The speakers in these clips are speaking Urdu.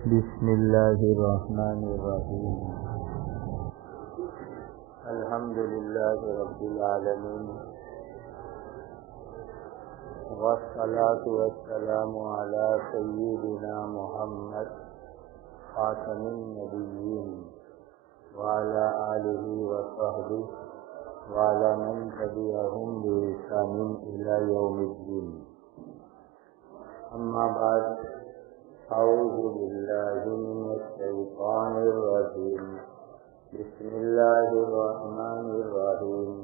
بسم اللہ الرحمن الرحیم الحمد للہ رب العالمین والصلاة والسلام علی سیدنا محمد خاتم النبیین وعلی آلہ وصحبہ وعلی من تبعہم بإحسان الی یوم الدین. اما بعد، اعوذ باللہ من الشیطان الرجیم. بسم اللہ الرحمن الرحیم.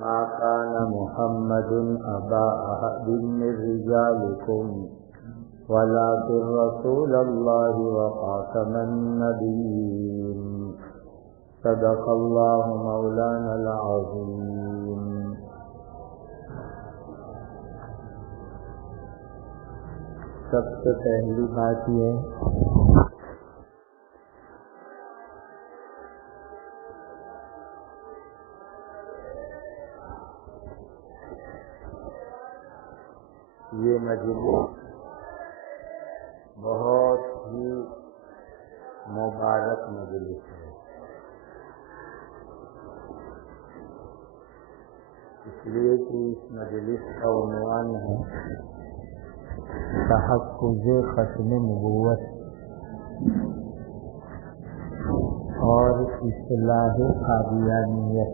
ما كان محمد ابا احد من رجالکم ولكن رسول اللہ وخاتم النبیین. صدق اللہ مولانا العظیم. سب سے پہلی بات یہ مجلس بہت ہی مبارک مجلس ہے، اس لیے کہ اس مجلس کا عنوان ہے تحفظ ختم نبوت اور اصلاح قادیانیت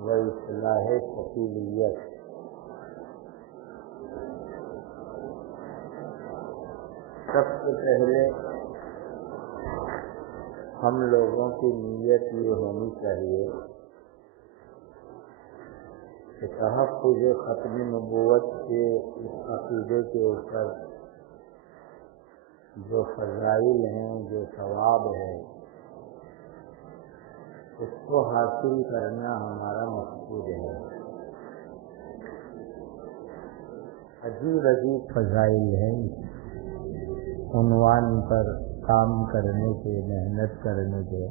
و اصلاح شفیلیت. سب سے پہلے ہم لوگوں کی نیت یہ ہونی چاہیے کہ تحفظ ختم نبوت کے اس عقیدے کے اوپر جو فضائل ہیں، جو ثواب ہے، اس کو حاصل کرنا ہمارا مقصود ہے. عجیب عجیب فضائل ہیں، عنوان پر کام کرنے کے، محنت کرنے کے.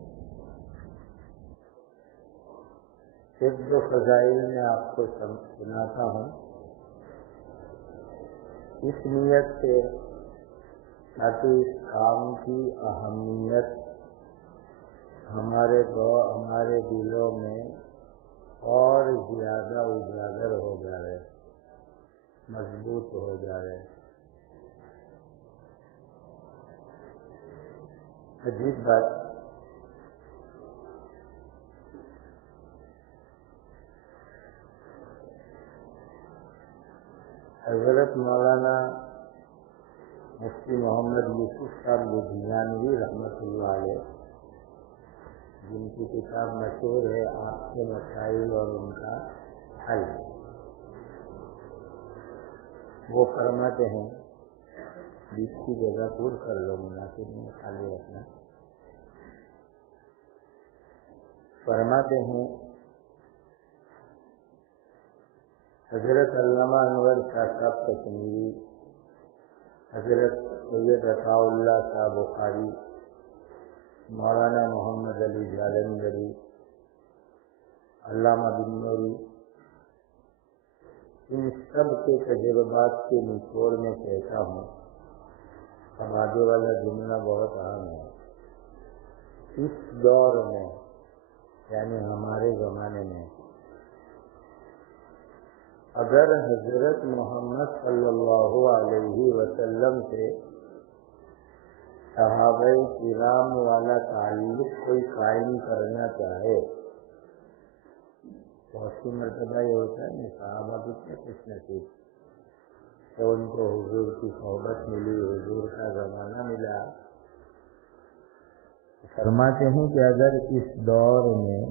ایک دو فضائل میں آپ کو سناتا ہوں، اس نیت سے تاکہ اس کام کی اہمیت ہمارے دلوں میں اور زیادہ اجاگر ہو جائے، مضبوط ہو جائے. عجیب بات، حضرت مولانا مفتی محمد یوسف صاحب لدھیانوی رحمۃ اللہ علیہ، جن کی کتاب مشہور ہے آپ کے مسائل اور ان کا حل، وہ فرماتے ہیں، بیچ کی جگہ پور کر لو، مناسب میں خالی رکھنا. فرماتے ہیں حضرت علامہ انور شاہ صاحب کشمیری، حضرت سید عطا اللہ صاحب بخاری، مولانا محمد علی جالندھری، علامہ بنوری، ان سب کے تجربات کے نچوڑ میں کہتا ہوں، اب آگے والا جملہ بہت اہم ہے. اس دور میں یعنی ہمارے زمانے میں اگر حضرت محمد صلی اللہ علیہ وسلم سے صحابہ کرام والا تعلق کوئی قائم کرنا چاہے تو اسی مرتبہ یہ ہوتا ہے نا، صحابہ کتنے خوش نصیب تو ان کو حضور کی صحبت ملی، حضور کا زمانہ ملا. فرماتے ہیں کہ اگر اس دور میں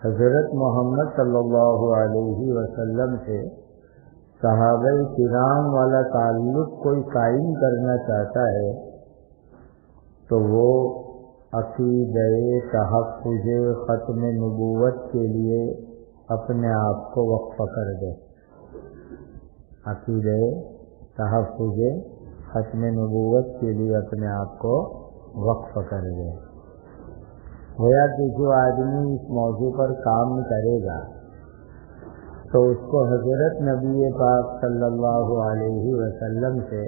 حضرت محمد صلی اللہ علیہ وسلم سے صحابہ کرام والا تعلق کوئی قائم کرنا چاہتا ہے تو وہ عقیدہ تحفظ ختم نبوت کے لیے اپنے آپ کو وقف کر دے. عقیدہ تحفظ ختم نبوت کے لیے اپنے آپ کو وقف کر دے. گویا کہ جو آدمی اس موضوع پر کام کرے گا تو اس کو حضرت نبی پاک صلی اللہ علیہ وسلم سے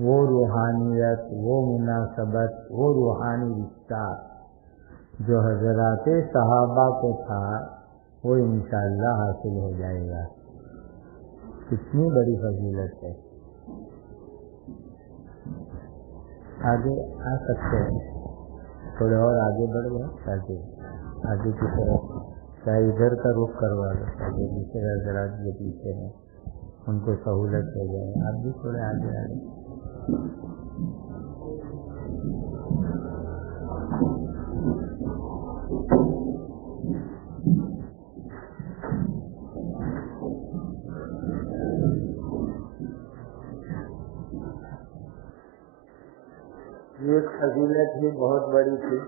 وہ روحانیت، وہ مناسبت، وہ روحانی رشتہ جو حضرات صحابہ کو تھا وہ انشاءاللہ حاصل ہو جائے گا۔ کتنی بڑی فضیلت ہے۔ آگے آ سکتے ہیں، تھوڑے اور آگے بڑھ گئے تاکہ آگے کی طرف چاہے ادھر کا رخ کروا دو تاکہ دوسرے حضرات جو پیچھے ہیں ان کو سہولت ہو جائے۔ آپ بھی تھوڑے آگے آ گئے۔ یہ ایک فضیلت بھی بہت بڑی تھی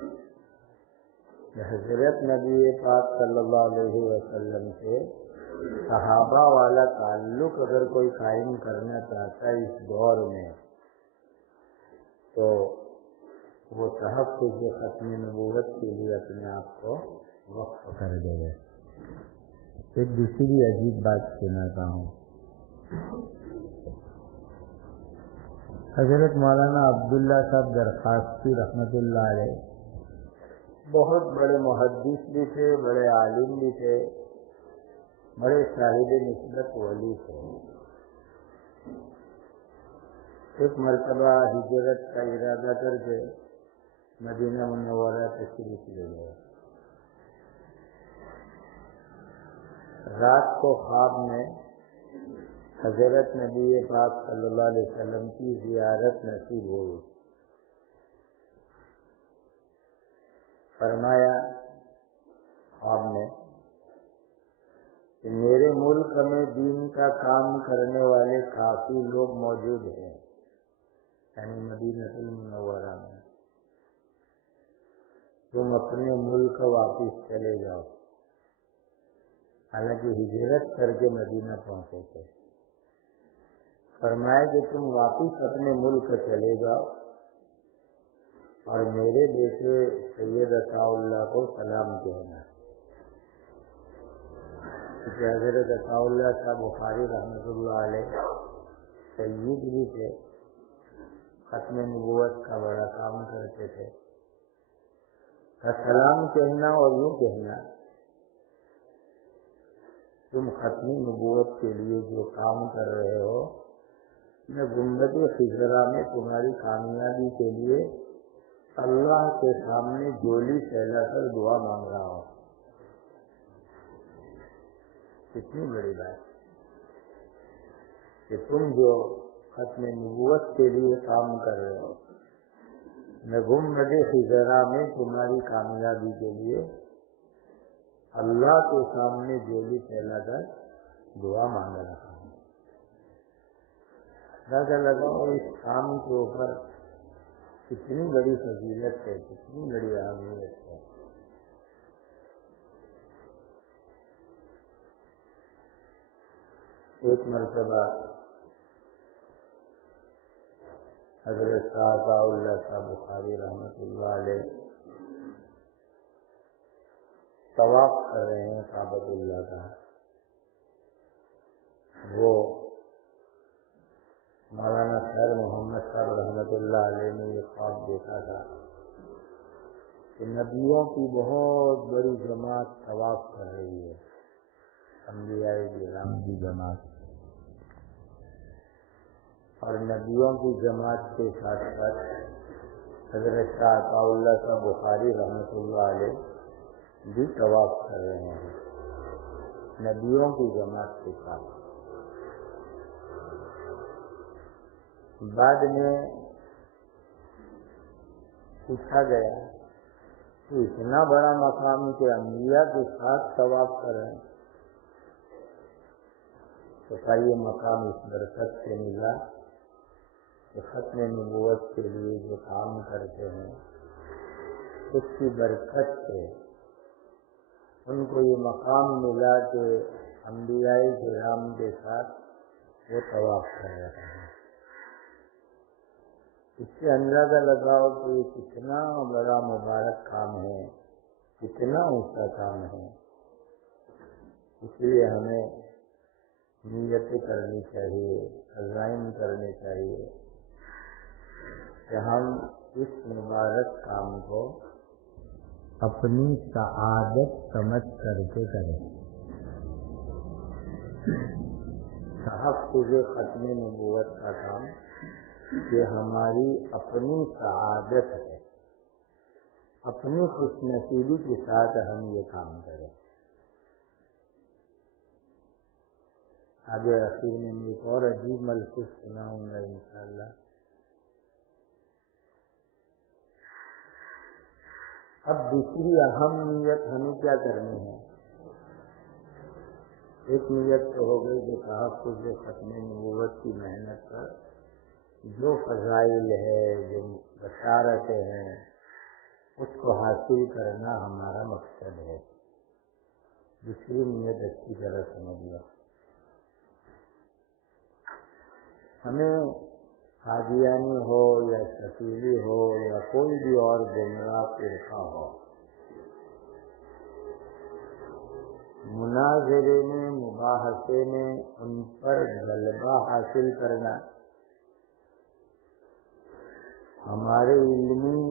کہ حضرت نبی پاک صلی اللہ علیہ وسلم سے صحابہ والا تعلق اگر کوئی قائم کرنا چاہتا ہے اس دور میں تو وہ تحفظ ختم نبوت کے لیے اپنے آپ کو وقف کر دے گا۔ ایک دوسری عجیب بات سناتا ہوں۔ حضرت مولانا عبداللہ صاحب درخواستی رحمۃ اللہ علیہ بہت بڑے محدث بھی تھے، بڑے عالم بھی تھے، بڑے صاحب نسبت ولی تھے۔ ایک مرتبہ ہجرت کا ارادہ کر کے مدینہ منورہ تشریف لے گئے۔ رات کو خواب میں حضرت نبی پاک صلی اللہ علیہ وسلم کی زیارت نصیب ہوئی۔ فرمایا خواب میں کہ میرے ملک میں دین کا کام کرنے والے کافی لوگ موجود ہیں، یعنی مدینہ المنورہ میں، تم اپنے ملک واپس چلے جاؤ۔ حالانکہ ہجرت کر کے مدینہ پہنچے تھے۔ فرمایا کہ تم واپس اپنے ملک چلے جاؤ اور میرے بیٹے سید عطا اللہ کو سلام کہنا۔ کیونکہ حضرت عطا اللہ صاحب بخاری رحمۃ اللہ علیہ سید بھی تھے، ختم نبوت کا بڑا کام کرتے تھے۔ سلام کہنا اور یوں کہنا تم ختم نبوت کے لیے جو کام کر رہے ہو، میں گنبد خضرا میں تمہاری کامیابی کے لیے اللہ کے سامنے جولی پھیلا کر دعا مانگ رہا ہوں۔ کتنی بڑی بات کہ تم جو ختم نبوت کے لیے کام کر رہے ہو، میں گنبد خضرا میں تمہاری کامیابی کے لیے اللہ کے سامنے جولی پھیلا کر دعا مانگ رہا ہوں۔ اندازہ لگاؤ اس کام کے اوپر کتنی بڑی فضیلت ہے، کتنی بڑی اہمیت ہے۔ ایک مرتبہ حضرت عطا اللہ صاحب بخاری رحمۃ اللہ علیہ طواف کر رہے ہیں کعبۃ اللہ کا۔ وہ مولانا خیر محمد صاحب رحمۃ اللہ علیہ نے یہ خواب دیکھا تھا کہ نبیوں کی بہت بڑی جماعت طواف کر رہی ہے، انبیاء کرام کی جماعت، اور نبیوں کی جماعت کے ساتھ ساتھ حضرت شاہ عطا اللہ صاحب بخاری رحمۃ اللہ علیہ بھی طواف کر رہے ہیں نبیوں کی جماعت کے ساتھ۔ بعد میں پوچھا گیا کہ اتنا بڑا مقام کے انبیاء کے ساتھ طواف کر رہے ہیں، تو کیا یہ مقام اس برکت سے ملا کہ ختم نبوت کے لیے جو کام کرتے ہیں اس کی برکت سے ان کو یہ مقام ملا کہ انبیاء کرام کے ساتھ وہ طواف کر رہے ہیں۔ اس سے اندازہ لگاؤ کہ یہ کتنا بڑا مبارک کام ہے، کتنا اونچا کام ہے۔ اس لیے ہمیں نیتیں کرنی چاہیے، عزائم کرنے چاہیے کہ ہم اس مبارک کام کو اپنی سعادت سمجھ کر کے کریں. تحفظ ختم نبوت کا کام یہ ہماری اپنی سعادت ہے، اپنی خوش نصیبی کے ساتھ ہم یہ کام کریں. آگے اخیر میں ایک اور عجیب ملفوظ سناؤں گا انشاءاللہ. اب دوسری اہم نیت ہمیں کیا کرنی ہے؟ ایک نیت تو ہو گئی کہ تحفظ ختم نبوت کی محنت پر جو فضائل ہے، جو بشارتیں ہیں، اس کو حاصل کرنا ہمارا مقصد ہے. دوسری نیت اچھی طرح سمجھ لو. ہمیں قادیانی ہو یا شفیعی ہو یا کوئی بھی اور گمراہ فرقہ ہو، مناظرے میں، مباحثے میں ان پر غلبہ حاصل کرنا، ہمارے علمی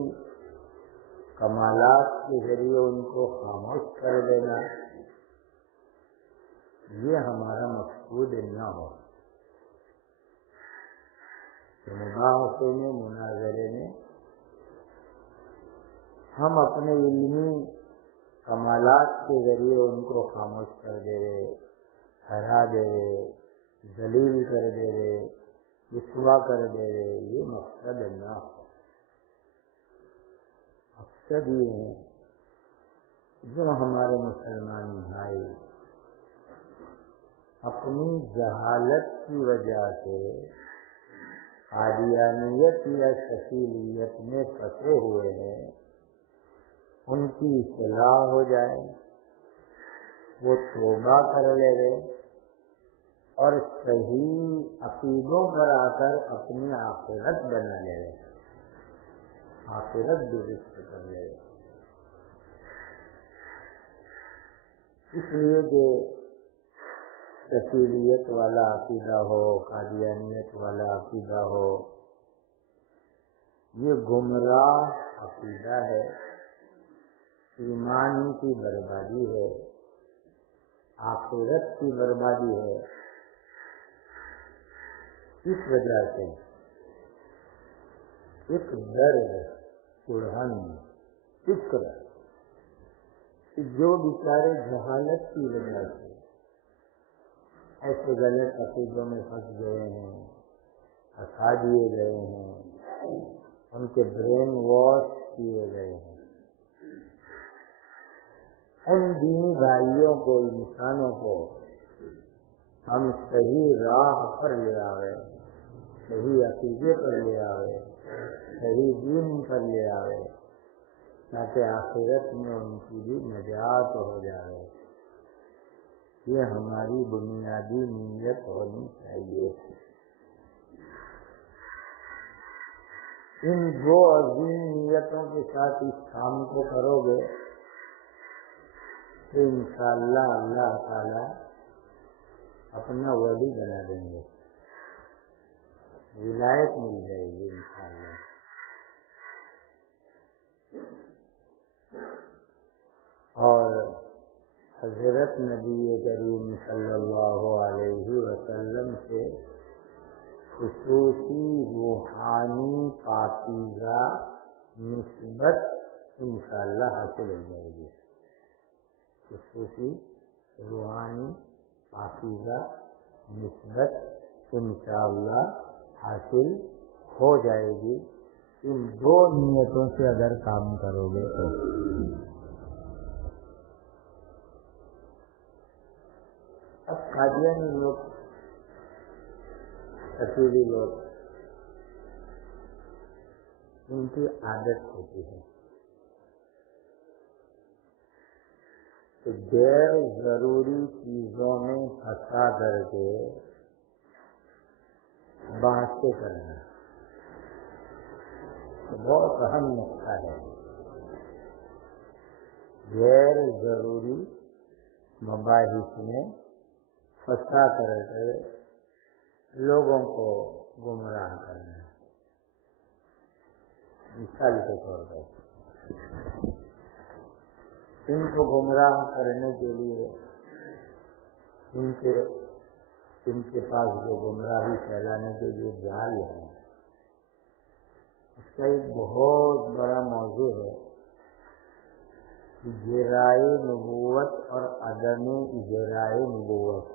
کمالات کے ذریعے ان کو خاموش کر دینا، یہ ہمارا مقصود نہ ہو. کہ مباحثے میں، مناظرے میں ہم اپنے علمی کمالات کے ذریعے ان کو خاموش کر دے رہے، ہرا دے رہے، ذلیل کر دے رہے، رسوا کر دے رہے، یہ مقصد نہ ہو. مقصد یہ ہے جو ہمارے مسلمان بھائی اپنی جہالت کی وجہ سے قادیانیت یا شفیعیت میں پھنسے ہوئے ہیں، ان کی اصلاح ہو جائے، وہ توبہ کر لے رہے اور صحیح عقیدوں پر آ کر اپنی آخرت بنا لے رہے، آخرت درست کر لے رہے. اس لیے کہ شفیعیت والا عقیدہ ہو، قادیانیت والا عقیدہ ہو، یہ گمراہ عقیدہ ہے، ایمان کی بربادی ہے، آخرت کی بربادی ہے. اس وجہ سے ایک درد، قرآن فکر جو بیچارے جہالت کی وجہ سے ایسے غلط عقیدوں میں پھنس گئے ہیں، ہٹا دیے گئے ہیں، ان کے برین واش کیے گئے ہیں، ان دینی بھائیوں کو، انسانوں کو ہم صحیح راہ پر لے آئے، صحیح عقیدے پر لے آئے، صحیح دین پر لے آئے، تاکہ آخرت میں ان کی بھی نجات ہو جائے. یہ ہماری بنیادی نیت ہونی چاہیے. ان دو عظیم نیتوں کے ساتھ اس کام کو کرو گے تو انشاءاللہ اللہ تعالی اپنا ولی بنا دیں گے، ولایت مل جائے گی انشاءاللہ. اور حضرت نبی کریم صلی اللہ علیہ وسلم سے خصوصی روحانی پاکیزہ نسبت انشاءاللہ حاصل ہو جائے گی. خصوصی روحانی پاکیزہ نسبت انشاءاللہ حاصل ہو جائے گی ان دو نیتوں سے اگر کام کرو گے تو. اب قادیانی لوگ، شفیعی لوگ، ان کی عادت ہوتی ہے کہ غیر ضروری چیزوں میں پھنسا کر کے باتیں کرنا بہت اہم نقطہ ہے. غیر ضروری مباحث میں پھنسا کر کے لوگوں کو گمراہ کرنا. مثال کے طور پر ان کو گمراہ کرنے کے لیے ان کے پاس جو گمراہی پھیلانے کے جو جال ہے، اس کا ایک بہت بڑا موضوع ہے اجرائے نبوت اور عدم اجرائے نبوت،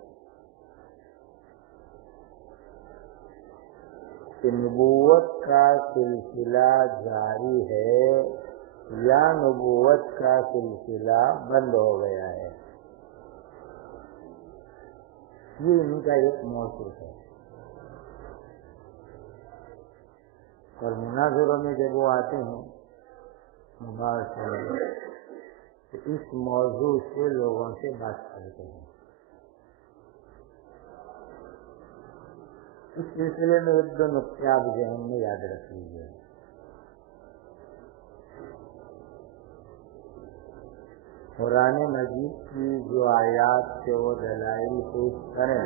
کہ نبوت کا سلسلہ جاری ہے یا نبوت کا سلسلہ بند ہو گیا ہے، یہ ان کا ایک موضوع ہے۔ اور مناظروں میں جب وہ آتے ہیں مباحثے میں تو اس موضوع سے لوگوں سے بات کرتے ہیں۔ اس سلسلے میں ایک دو نقطے آپ ذہن میں یاد رکھ لیجیے۔ قرآن مجید کی جو آیات سے وہ دلائل پیش کریں،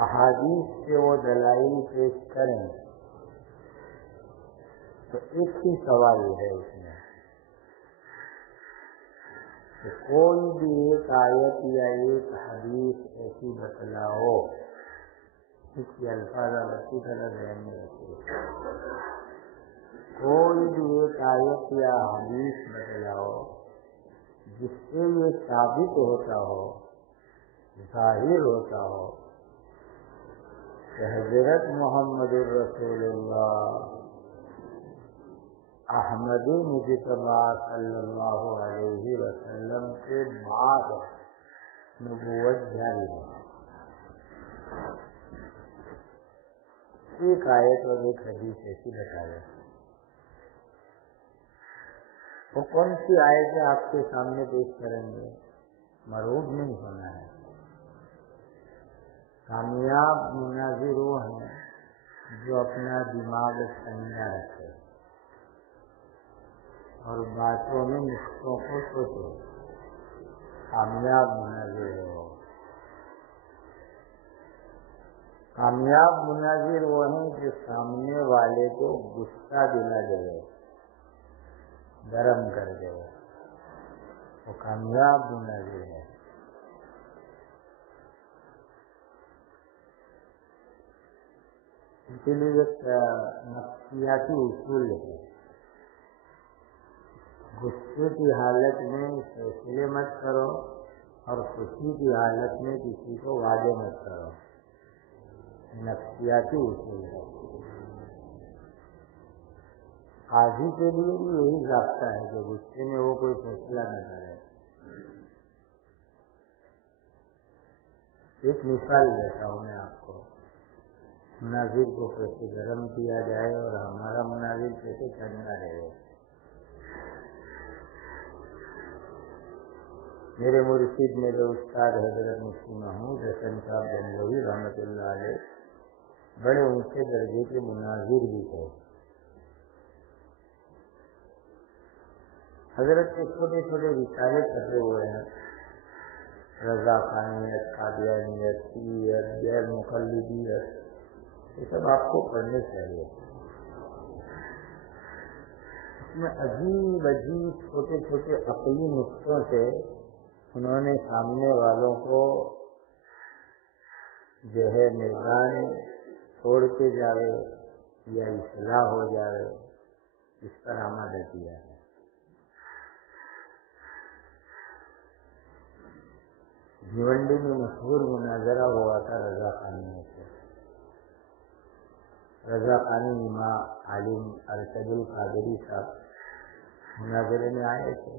احادیث سے وہ دلائل پیش کریں، تو ایک ہی سوال ہے اس میں کہ کوئی بھی ایک آیت یا ایک حدیث ایسی بتلاؤ، اس کے الفاظ اچھی طرح ذہن میں رکھیے، کوئی بھی ایک آیت یا حدیث بتلاؤ جس سے یہ ثابت ہوتا ہو، ظاہر ہوتا ہو کہ حضرت محمد الرسول اللہ احمد مجتبی صلی اللہ علیہ وسلم کے بعد نبوت جاری ہے۔ ایک آیت اور ایک حدیث ایسی بتائے، وہ کون سی آیتیں آپ کے سامنے پیش کریں گے؟ مرعوب نہیں ہونا ہے۔ کامیاب مناظر وہ ہیں جو اپنا دماغ ٹھنڈا رکھے اور باتوں میں نقطوں کو سوچے، کامیاب مناظر ہو۔ کامیاب مناظر وہ ہیں جو سامنے والے کو غصہ دلا دے، گرم کر دے، وہ کامیاب مناظر ہے۔ اس کے لیے ایک نفسیاتی اصول ہے، غصے کی حالت میں فیصلے مت کرو اور خوشی کی حالت میں کسی کو وعدے مت کرو، نفسیاتی اصول ہے۔ قاضی کے لیے بھی یہی ضابطہ ہے کہ غصے میں وہ کوئی فیصلہ نہ کرے۔ ایک مثال دیتا ہوں میں آپ کو، مناظر کو کیسے گرم کیا جائے اور ہمارا مناظر کیسے ٹھنڈا رہے۔ میرے مرشد میرے استاد حضرت مفتی محمود حسن صاحب گنگوہی رحمۃ اللہ علیہ بڑے اونچے درجے کے مناظر بھی تھے۔ حضرت کے چھوٹے چھوٹے رسالے چھپے ہوئے ہیں، رضا خانیت، قادیانیت، شیعیت، غیر مقلدیت، یہ سب آپ کو پڑھنے چاہیے۔ اس میں عجیب عجیب چھوٹے چھوٹے عقلی نقطوں سے انہوں نے سامنے والوں کو جو ہے میدان چھوڑ کے جاوے یا اصلاح ہو جاوے، اس پر آمادہ کیا ہے۔ بھیونڈی میں مشہور مناظرہ ہوا تھا رضا خانی سے۔ رضا خانی امام عالم ارشد القادری صاحب مناظرے میں آئے تھے،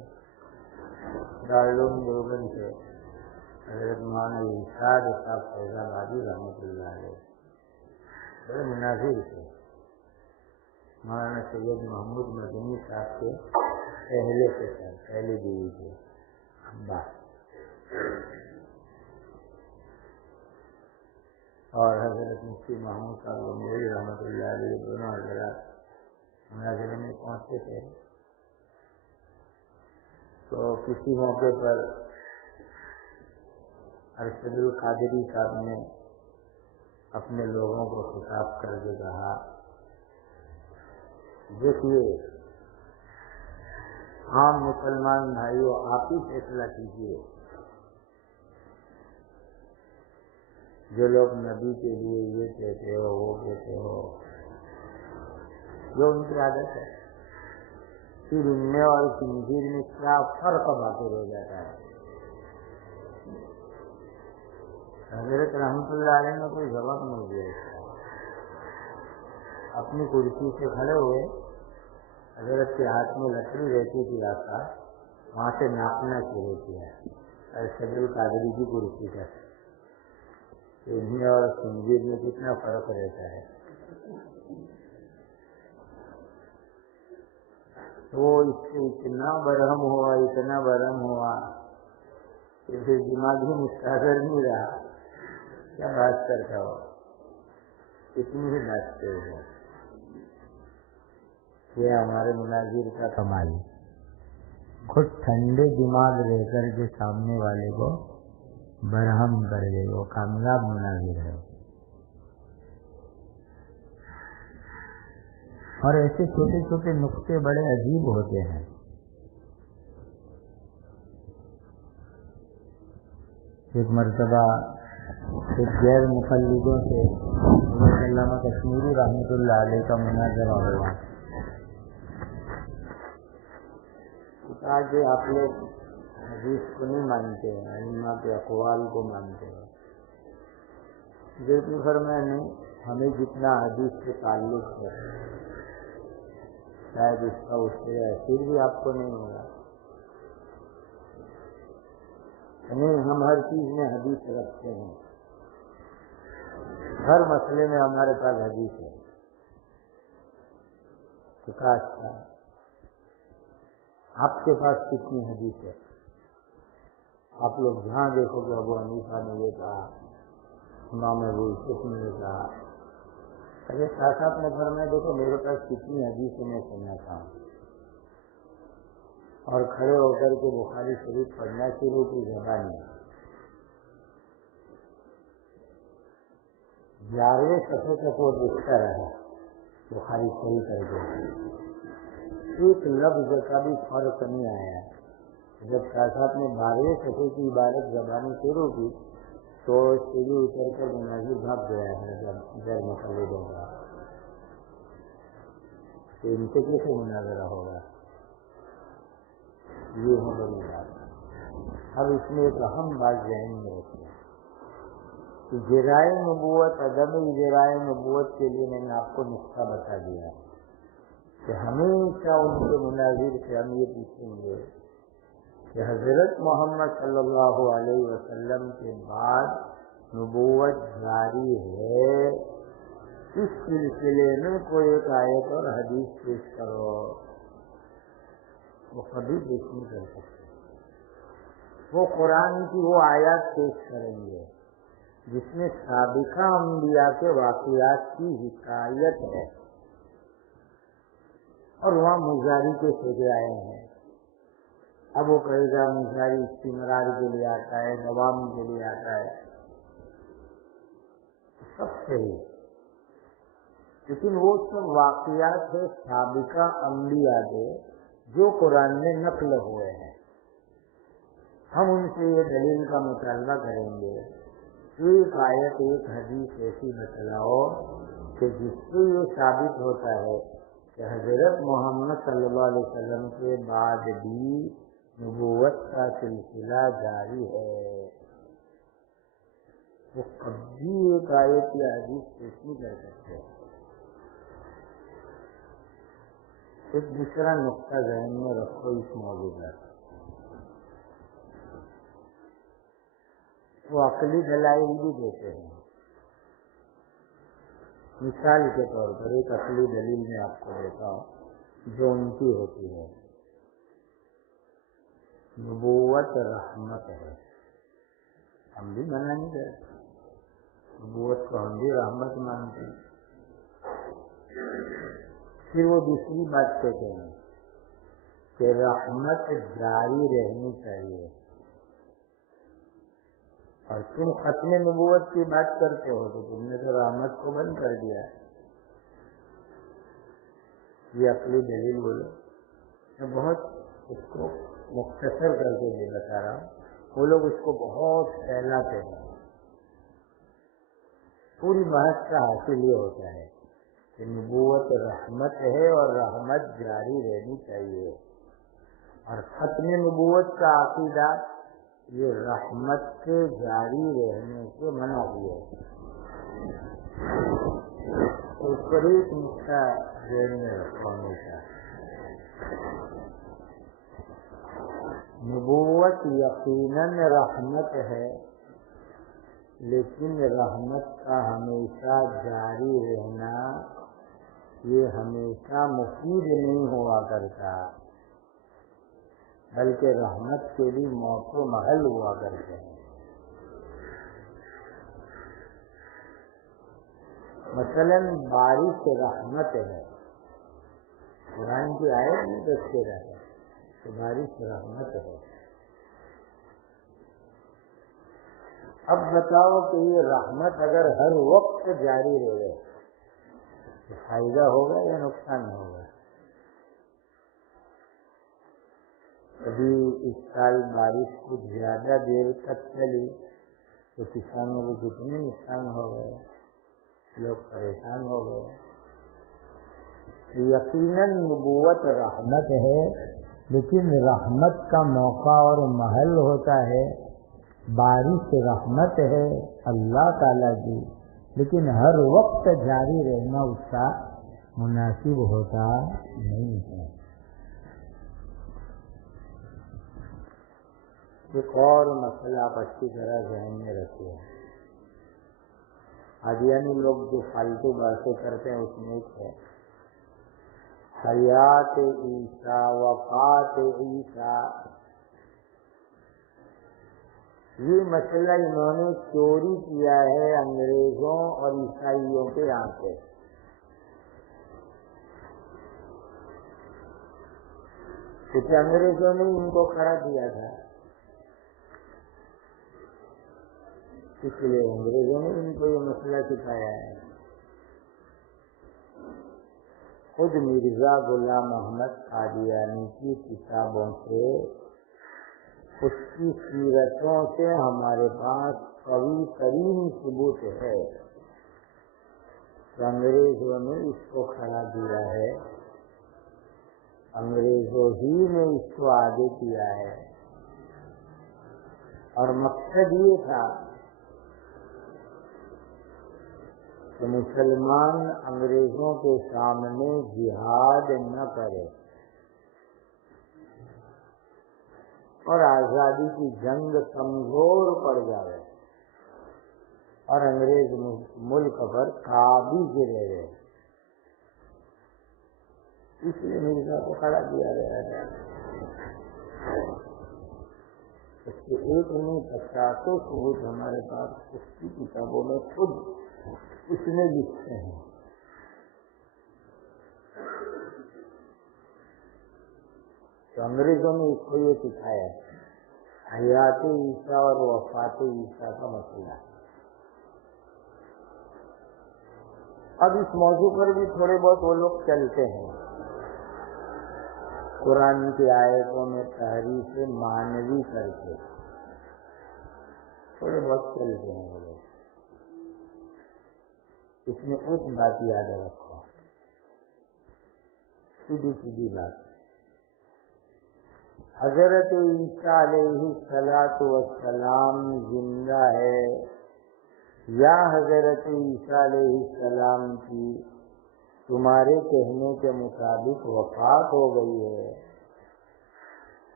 دارالعلوم دیوبند سے حضرت مولانا ارشاد صاحب فیض آبادی رحمۃ اللہ علیہ بڑے مناظر تھے۔ مولانا سید محمود مدنی صاحب کے پہلے بیوی تھے ابا، اور حضرت مفتی محمود صاحب گنگوہی رحمۃ اللہ علیہ دونوں حضرات مناظرے میں پہنچے تھے۔ تو کسی موقع پر ارشد القادری صاحب نے اپنے لوگوں کو خطاب کر کے کہا، دیکھیے عام مسلمان بھائیوں، آپ ہی فیصلہ کیجیے، جو لوگ نبی کے لیے یہ کہتے ہو وہ کہتے ہو، جو ان کی عادت ہے، پھر ان میں اور خنزیر میں کیا فرق باقی رہ جاتا ہے؟ حضرت رحمت اللہ علیہ نے کوئی جواب نہیں دیا اس کا، اپنی کرسی سے کھڑے ہوئے، حضرت کے ہاتھ میں لکڑی رہتی تھی آقا، وہاں سے ناپنا شروع کیا ارشد القادری کی کرسی تک، انہیں اور خنزیر میں کتنا فرق رہتا ہے۔ وہ اس سے اتنا برہم ہوا کہ پھر دماغ ہی مستحضر نہیں رہا، کیا بات کرتا ہو، اتنی ہی باتیں ہو۔ یہ ہمارے مناظر کا کمال، خود ٹھنڈے دماغ رہ کر کے سامنے والے کو برہم کر گئے، وہ کامیاب مناظر ہے۔ اور ایسے چھوٹے چھوٹے نقطے بڑے عجیب ہوتے ہیں۔ ایک مرتبہ ایک غیر مقلدوں سے علامہ کشمیری رحمۃ اللہ علیہ کا مناظرہ ہوا کہ آپ لوگ حدیث کو نہیں مانتے ہیں، علماء کے اقوال کو مانتے ہیں۔ بالکل فرمایا نہیں، ہمیں جتنا حدیث سے تعلق ہے شاید اس کا اس سے پھر بھی آپ کو نہیں ہوگا، نہیں، ہم ہر چیز میں حدیث رکھتے ہیں، ہر مسئلے میں ہمارے پاس حدیث ہے۔ تو کاش تھا آپ کے پاس کتنی حدیث ہے؟ آپ لوگ جہاں دیکھو گے ابو حنیفہ نے یہ کہا، امام ابو یوسف نے یہ کہا، ارے ساتھ نے فرمایا دیکھو میرے پاس کتنی حدیثیں میں سناتا ہوں، اور کھڑے ہو کر کے بخاری شریف پڑھنا شروع کی، زبان میں 11ویں صفحے تک وہ دیکھتا رہا بخاری شریف کر کے، ایک لفظ کا بھی فرق نہیں آیا۔ جب صاحب نے 12ویں صفحے کی عبارت زبانی شروع کی تو سیڑھی اتر کر مناظر بھاگ گیا ہے غیر مقلدوں کا، کہ ان سے کیسے مناظرہ ہوگا؟ یہ ہے بڑی بات۔ اب اس میں ایک اہم بات ذہن میں رکھیں کہ جرائے نبوت، عدم جرائے نبوت کے لیے میں نے آپ کو نسخہ بتا دیا کہ ہمیشہ ان کے مناظر سے ہم یہ پوچھیں گے کہ حضرت محمد صلی اللہ علیہ وسلم کے بعد نبوت جاری ہے، اس سلسلے میں کوئی ایک آیت اور حدیث پیش کرو، وہ کبھی پیش نہیں کر سکتے۔ وہ قرآن کی وہ آیات پیش کریں گے جس میں سابقہ انبیاء کے واقعات کی حکایت ہے، اور وہاں مزاری کے سوچے آئے ہیں۔ اب وہ کہے گا مزاری استمرار کے لیے آتا ہے، دوام کے لیے آتا ہے، سب صحیح، لیکن وہ سب واقعات ہے سابقہ انبیاء کے جو قرآن میں نقل ہوئے ہیں۔ ہم ان سے یہ دلیل کا مطالبہ کریں گے، ایک آیت ایک حدیث ایسی بتلاؤ کہ جس سے یہ ثابت ہوتا ہے کہ حضرت محمد صلی اللہ علیہ وسلم کے بعد بھی نبوت کا سلسلہ جاری ہے۔ وہ کبھی ایک آیت یا حدیث پیش نہیں کر سکتے۔ ایک دوسرا نقطہ ذہن میں رکھو اس موضوع پر، وہ عقلی دلائل بھی دیتے ہیں۔ مثال کے طور پر ایک عقلی دلیل میں آپ کو دیتا ہوں جو ان کی ہوتی ہے، نبوت رحمت ہے، ہم بھی منع نہیں کرتے، نبوت کو ہم بھی رحمت مانتے ہیں۔ پھر وہ دوسری بات کہتے ہیں کہ رحمت جاری رہنی چاہیے، اور تم ختم نبوت کی بات کرتے ہو تو تم نے تو رحمت کو بند کر دیا. یہ عقلی دلیل بولو. میں بہت اس کو مختصر کر کے بھی بتا رہا ہوں. وہ لوگ اس کو بہت پھیلاتے ہیں. پوری بحث کا حاصل یہ ہوتا ہے کہ نبوت رحمت ہے اور رحمت جاری رہنی چاہیے. اور ختم نبوت کا عقیدہ یہ رحمت کے جاری رہنے سے منع کیا ہے. اس پر ایک نقطہ ذہن میں رکھو ہمیشہ. نبوت یقیناً رحمت ہے، لیکن رحمت کا ہمیشہ جاری رہنا یہ ہمیشہ مفید نہیں ہوا کرتا، بلکہ رحمت کے بھی موقع محل ہوا کرتے ہیں. مثلاً بارش رحمت ہے. قرآن کی آیت میں تذکرہ ہے کہ بارش رحمت ہے. اب بتاؤ کہ یہ رحمت اگر ہر وقت جاری رہے تو فائدہ ہوگا یا نقصان ہوگا؟ کبھی اس سال بارش کچھ زیادہ دیر تک چلی تو کسانوں کو کتنے نقصان ہو گئے، لوگ پریشان ہو گئے. یقیناً نبوت رحمت ہے، لیکن رحمت کا موقع اور محل ہوتا ہے. بارش رحمت ہے اللہ تعالیٰ کی، لیکن ہر وقت جاری رہنا اس کا مناسب ہوتا نہیں ہے. ایک اور مسئلہ آپ اچھی طرح ذہن میں رکھیے. قادیانی لوگ جو فالتو باتیں کرتے ہیں اس میں ایک ہے حیات عیسیٰ وفات عیسیٰ. یہ مسئلہ انہوں نے چوری کیا ہے انگریزوں اور عیسائیوں کے یہاں سے. کیونکہ انگریزوں نے ان کو کھڑا کیا تھا، اس لیے انگریزوں نے ان کو یہ مسئلہ سکھایا ہے. خود مرزا غلام احمد قادیانی کی کتابوں سے، اس کی سیرتوں سے ہمارے پاس قوی ترین ثبوت ہے کہ انگریزوں نے اس کو کھڑا دیا ہے، انگریزوں ہی نے اس کو آگے کیا ہے. اور مقصد یہ تھا کہ مسلمان انگریزوں کے سامنے جہاد نہ کرے اور آزادی کی جنگ کمزور پڑ جائے اور انگریز ملک پر قابض رہے. اس لیے مرزا کو کھڑا کیا گیا ہے. اس کے ایک نہیں 50 ثبوت ہمارے پاس اس کی کتابوں میں خود اس نے لکھتے ہیں. تو انگریزوں نے اس کو یہ سکھایا حیات عیسیٰ اور وفات عیسیٰ کا مسئلہ. اب اس موضوع پر بھی تھوڑے بہت وہ لوگ چلتے ہیں. قرآن کی آیتوں میں تحریف معنوی کر کے تھوڑے بہت چلتے ہیں وہ لوگ. اس میں ایک بات یاد رکھو، سیدھی سیدھی بات. حضرت عیسیٰ علیہ السلام زندہ ہے یا حضرت عیسیٰ علیہ السلام کی تمہارے کہنے کے مطابق وفات ہو گئی ہے،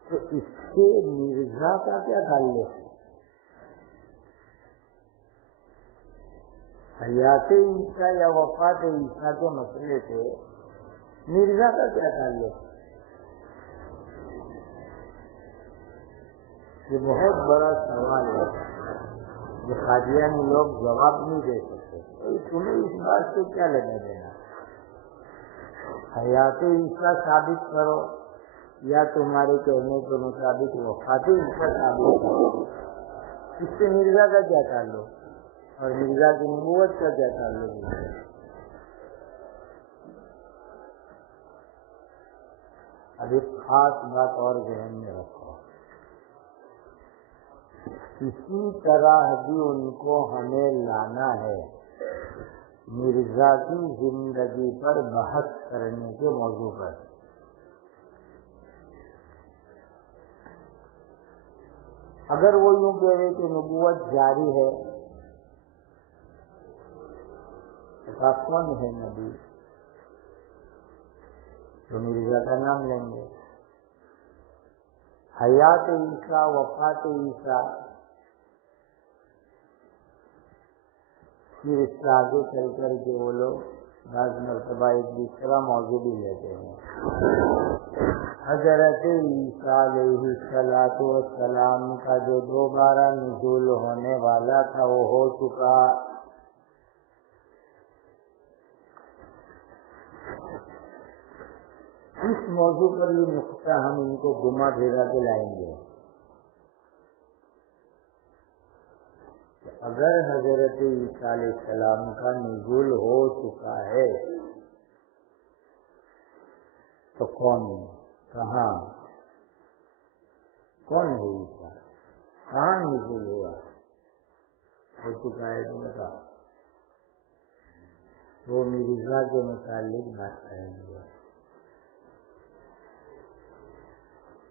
تو اس سے مرزا کا کیا تعلق ہے؟ حیات عیسیٰ یا وفات عیسیٰ کے مسئلے سے مرزا کا کیا تعلق ہے؟ یہ بہت بڑا سوال ہے جو قادیانی لوگ جواب نہیں دے سکتے. تمہیں اس بات سے کیا لینا دینا؟ حیات عیسیٰ ثابت کرو یا تمہارے کہنے کے مطابق وفات عیسیٰ ثابت کرو. اس سے مرزا کا کیا تعلق اور مرزا کی نبوت کا کیا تعلق ہے؟ اب ایک خاص بات اور ذہن میں رکھو، کسی طرح بھی ان کو ہمیں لانا ہے مرزا کی زندگی پر بحث کرنے کے موضوع پر۔ اگر وہ یوں کہہ رہے کہ نبوت جاری ہے تو کون ہے نبی؟ تو مرزا کا نام لیں گے۔ حیات عیسیٰ، وفات عیسیٰ، پھر اس سے آگے چل کر کے وہ لوگ بعض مرتبہ ایک دوسرا موضوع بھی لیتے ہیں۔ حضرت عیسیٰ علیہ السلام کا جو دوبارہ نزول ہونے والا تھا وہ ہو چکا۔ اس موضوع پر یہ نقطہ ہم ان کو گما پھیرا کے لائیں گے کہ اگر حضرت عیسیٰ علیہ السلام کا نزول ہو چکا ہے تو کون ہے، کہاں، کون ہے عیسیٰ، کہاں نزول ہوا ہو چکا ہے تو بتا۔ وہ مرزا کے متعلق بات کریں گے۔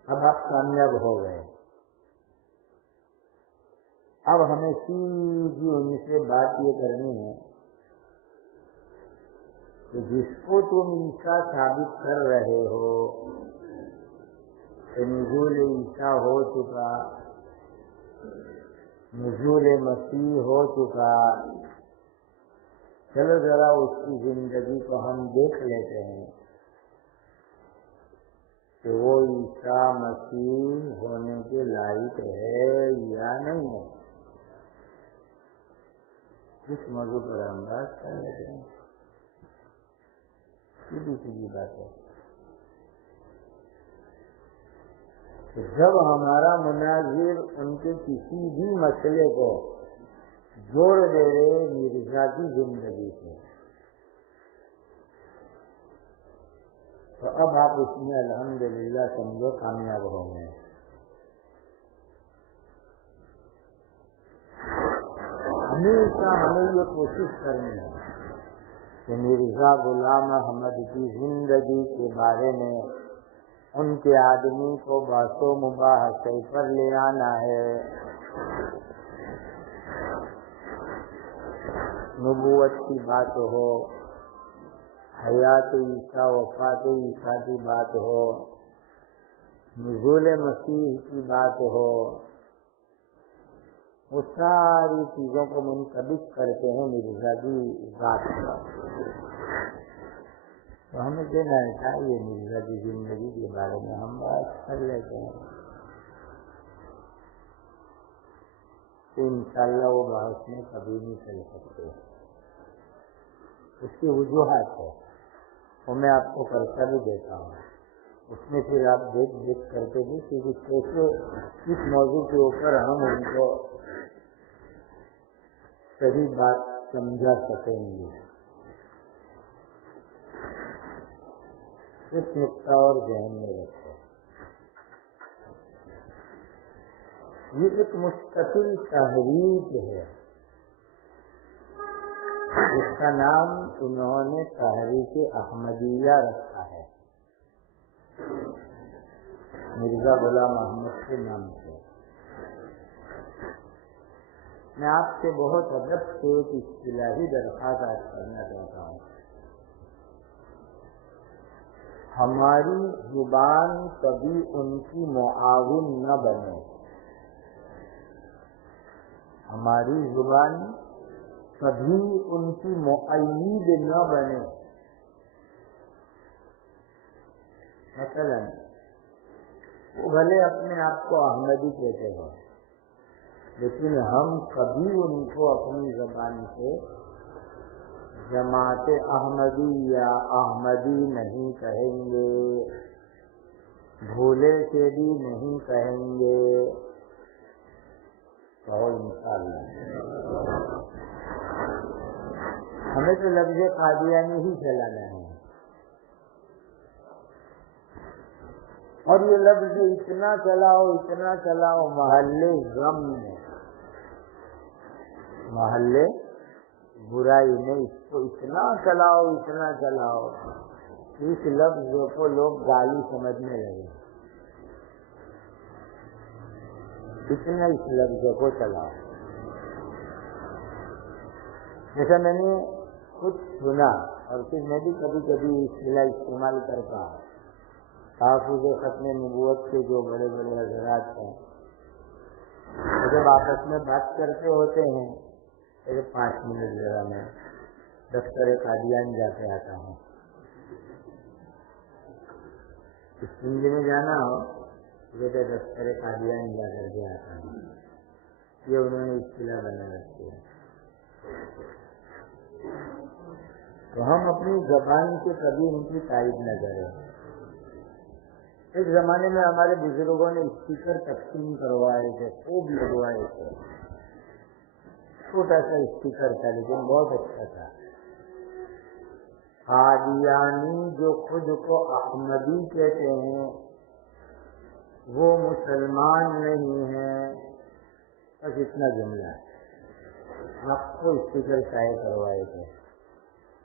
اب آپ کامیاب ہو گئے، اب ہمیں سیدھی ان سے بات یہ کرنی ہے کہ جس کو تم عیسیٰ ثابت کر رہے ہو کہ نزول عیسیٰ ہو چکا، نزول مسیح ہو چکا، چلو ذرا اس کی زندگی کو ہم دیکھ لیتے ہیں کہ وہ عیسیٰ مسیح ہونے کے لائق ہے یا نہیں ہے۔ اس موضوع پر ہم بات کر لیتے ہیں۔ سیدھی سیدھی بات ہے کہ جب ہمارا مناظر ان کے کسی بھی مسئلے کو جوڑ دے رہے مرزا کی زندگی سے، تو اب آپ اس میں الحمدللہ سمجھو کامیاب ہو گئے۔ ہمیشہ ہمیں یہ کوشش کرنی ہے کہ مرزا غلام احمد کی زندگی کے بارے میں ان کے آدمی کو بحث و مباحثے پر لے آنا ہے۔ نبوت کی بات ہو، حیات عیسیٰ وفات عیسیٰ کی بات ہو، نزول مسیح کی بات ہو، وہ ساری چیزوں کو منطبق کرتے ہیں مرزا کی ذات پر۔ تو ہمیں دینا چاہیے مرزا کی زندگی کے بارے میں ہم بات کر لیتے ہیں، انشاءاللہ وہ بحث میں کبھی نہیں چل سکتے۔ اس کی وجوہات ہے وہ میں آپ کو کرتا بھی دیتا ہوں، اس میں پھر آپ دیکھ کرتے بھی کہ کیسے اس موضوع کے اوپر ہم ان کو صحیح بات سمجھا سکیں گے۔ اس نقطہ اور ذہن میں رکھو، یہ ایک مستقل تحریک ہے جس کا نام انہوں نے تحریک احمدیہ رکھا ہے، مرزا غلام احمد کے نام سے۔ میں آپ سے بہت ادب سے ایک اصطلاحی درخواست کرنا چاہتا ہوں، ہماری زبان کبھی ان کی معاون نہ بنے، ہماری زبان کبھی ان کی مؤید نہ بنے۔ مثلا وہ بھلے اپنے آپ کو احمدی کہتے ہیں لیکن ہم کبھی ان کو اپنی زبان سے جماعت احمدی یا احمدی نہیں کہیں گے، بھولے سے بھی نہیں کہیں گے۔ کہو انشاءاللہ۔ ہمیں تو لفظ قادیانی ہی چلانا ہے، اور یہ لفظ اتنا چلاؤ محلے غم میں، محلے برائی میں، اس کو اتنا چلاؤ اس لفظ کو لوگ گالی سمجھنے لگے، اتنا اس لفظ کو چلاؤ۔ جیسا میں نے کچھ سنا اور پھر میں بھی کبھی کبھی اصطلاح استعمال کرتا ہوں، تحفظ ختم نبوت کے جو بڑے بڑے حضرات ہیں جب آپس میں بات کرتے ہوتے ہیں، 5 منٹ ذرا میں دفتر قادیان جا کے آتا ہوں، اس سندھ میں جانا ہو تو دفتر قادیان جا کر کے آتا ہوں، یہ انہوں نے اصطلاح بنا رکھی ہے۔ تو ہم اپنی زبان سے کبھی ان کی تائید نہ کریں۔ ایک زمانے میں ہمارے بزرگوں نے اسپیکر تقسیم کروائے تھے، خوب لگوائے تھے، چھوٹا سا اسپیکر تھا لیکن بہت اچھا تھا۔ قادیانی جو خود کو احمدی کہتے ہیں وہ مسلمان نہیں ہیں، بس اتنا جملہ آپ کو اسپیکر شائع کروائے تھے۔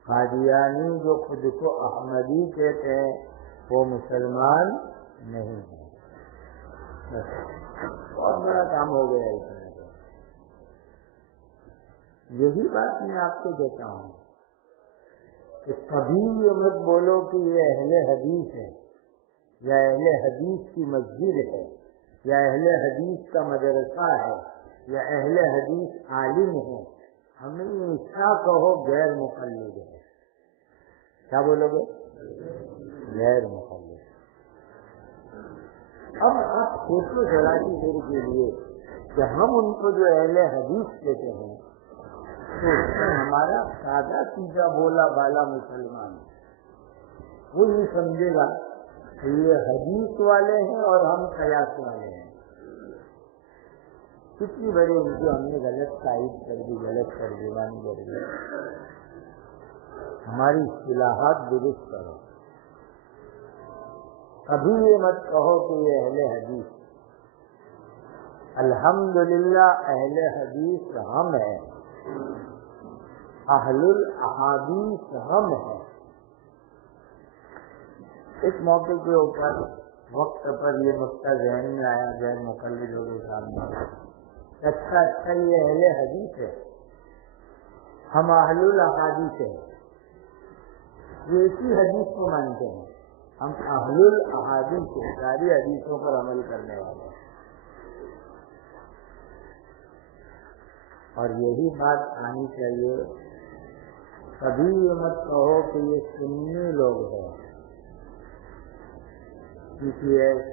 قادیانی جو خود کو احمدی کہتے ہیں وہ مسلمان نہیں ہے، بہت بڑا کام ہو گیا اس میں۔ یہی بات میں آپ کو کہتا ہوں کہ کبھی یہ مت بولو کہ یہ اہل حدیث ہے یا اہل حدیث کی مسجد ہے یا اہل حدیث کا مدرسہ ہے یا اہل حدیث عالم ہے، ہمیشہ کہو غیر مقلد ہے۔ کیا بولو گے؟ غیر مقلد۔ اب آپ سوچو ذرا سی دیر کے لیے کہ ہم ان کو جو اہل حدیث کہتے ہیں تو اس میں ہمارا سادہ سیدھا بولا بالا مسلمان وہ یہ سمجھے گا کہ یہ حدیث والے ہیں اور ہم قیاس والے ہیں۔ کتنی بڑی ان کو ہم نے غلط تائید کر دی، غلط ترجمانی کر دی۔ ہماری اصطلاحات درست کرو، کبھی یہ مت کہو کہ یہ اہل حدیث۔ الحمدللہ اہل حدیث ہم ہیں، اہل الاحادیث ہم ہیں۔ اس موقع کے اوپر وقت پر یہ نقطہ ذہن میں آیا غیر مقلدوں کے سامنے، اچھا یہ اہل حدیث ہے، ہم اہل الاحادیث ہیں، یہ اسی حدیث کو مانتے ہیں، ہم اہل الاحادیث ہیں، ساری حدیثوں پر عمل کرنے والے ہیں۔ اور یہی بات آنی چاہیے، کبھی یہ مت کہو کہ یہ سنی لوگ ہیں،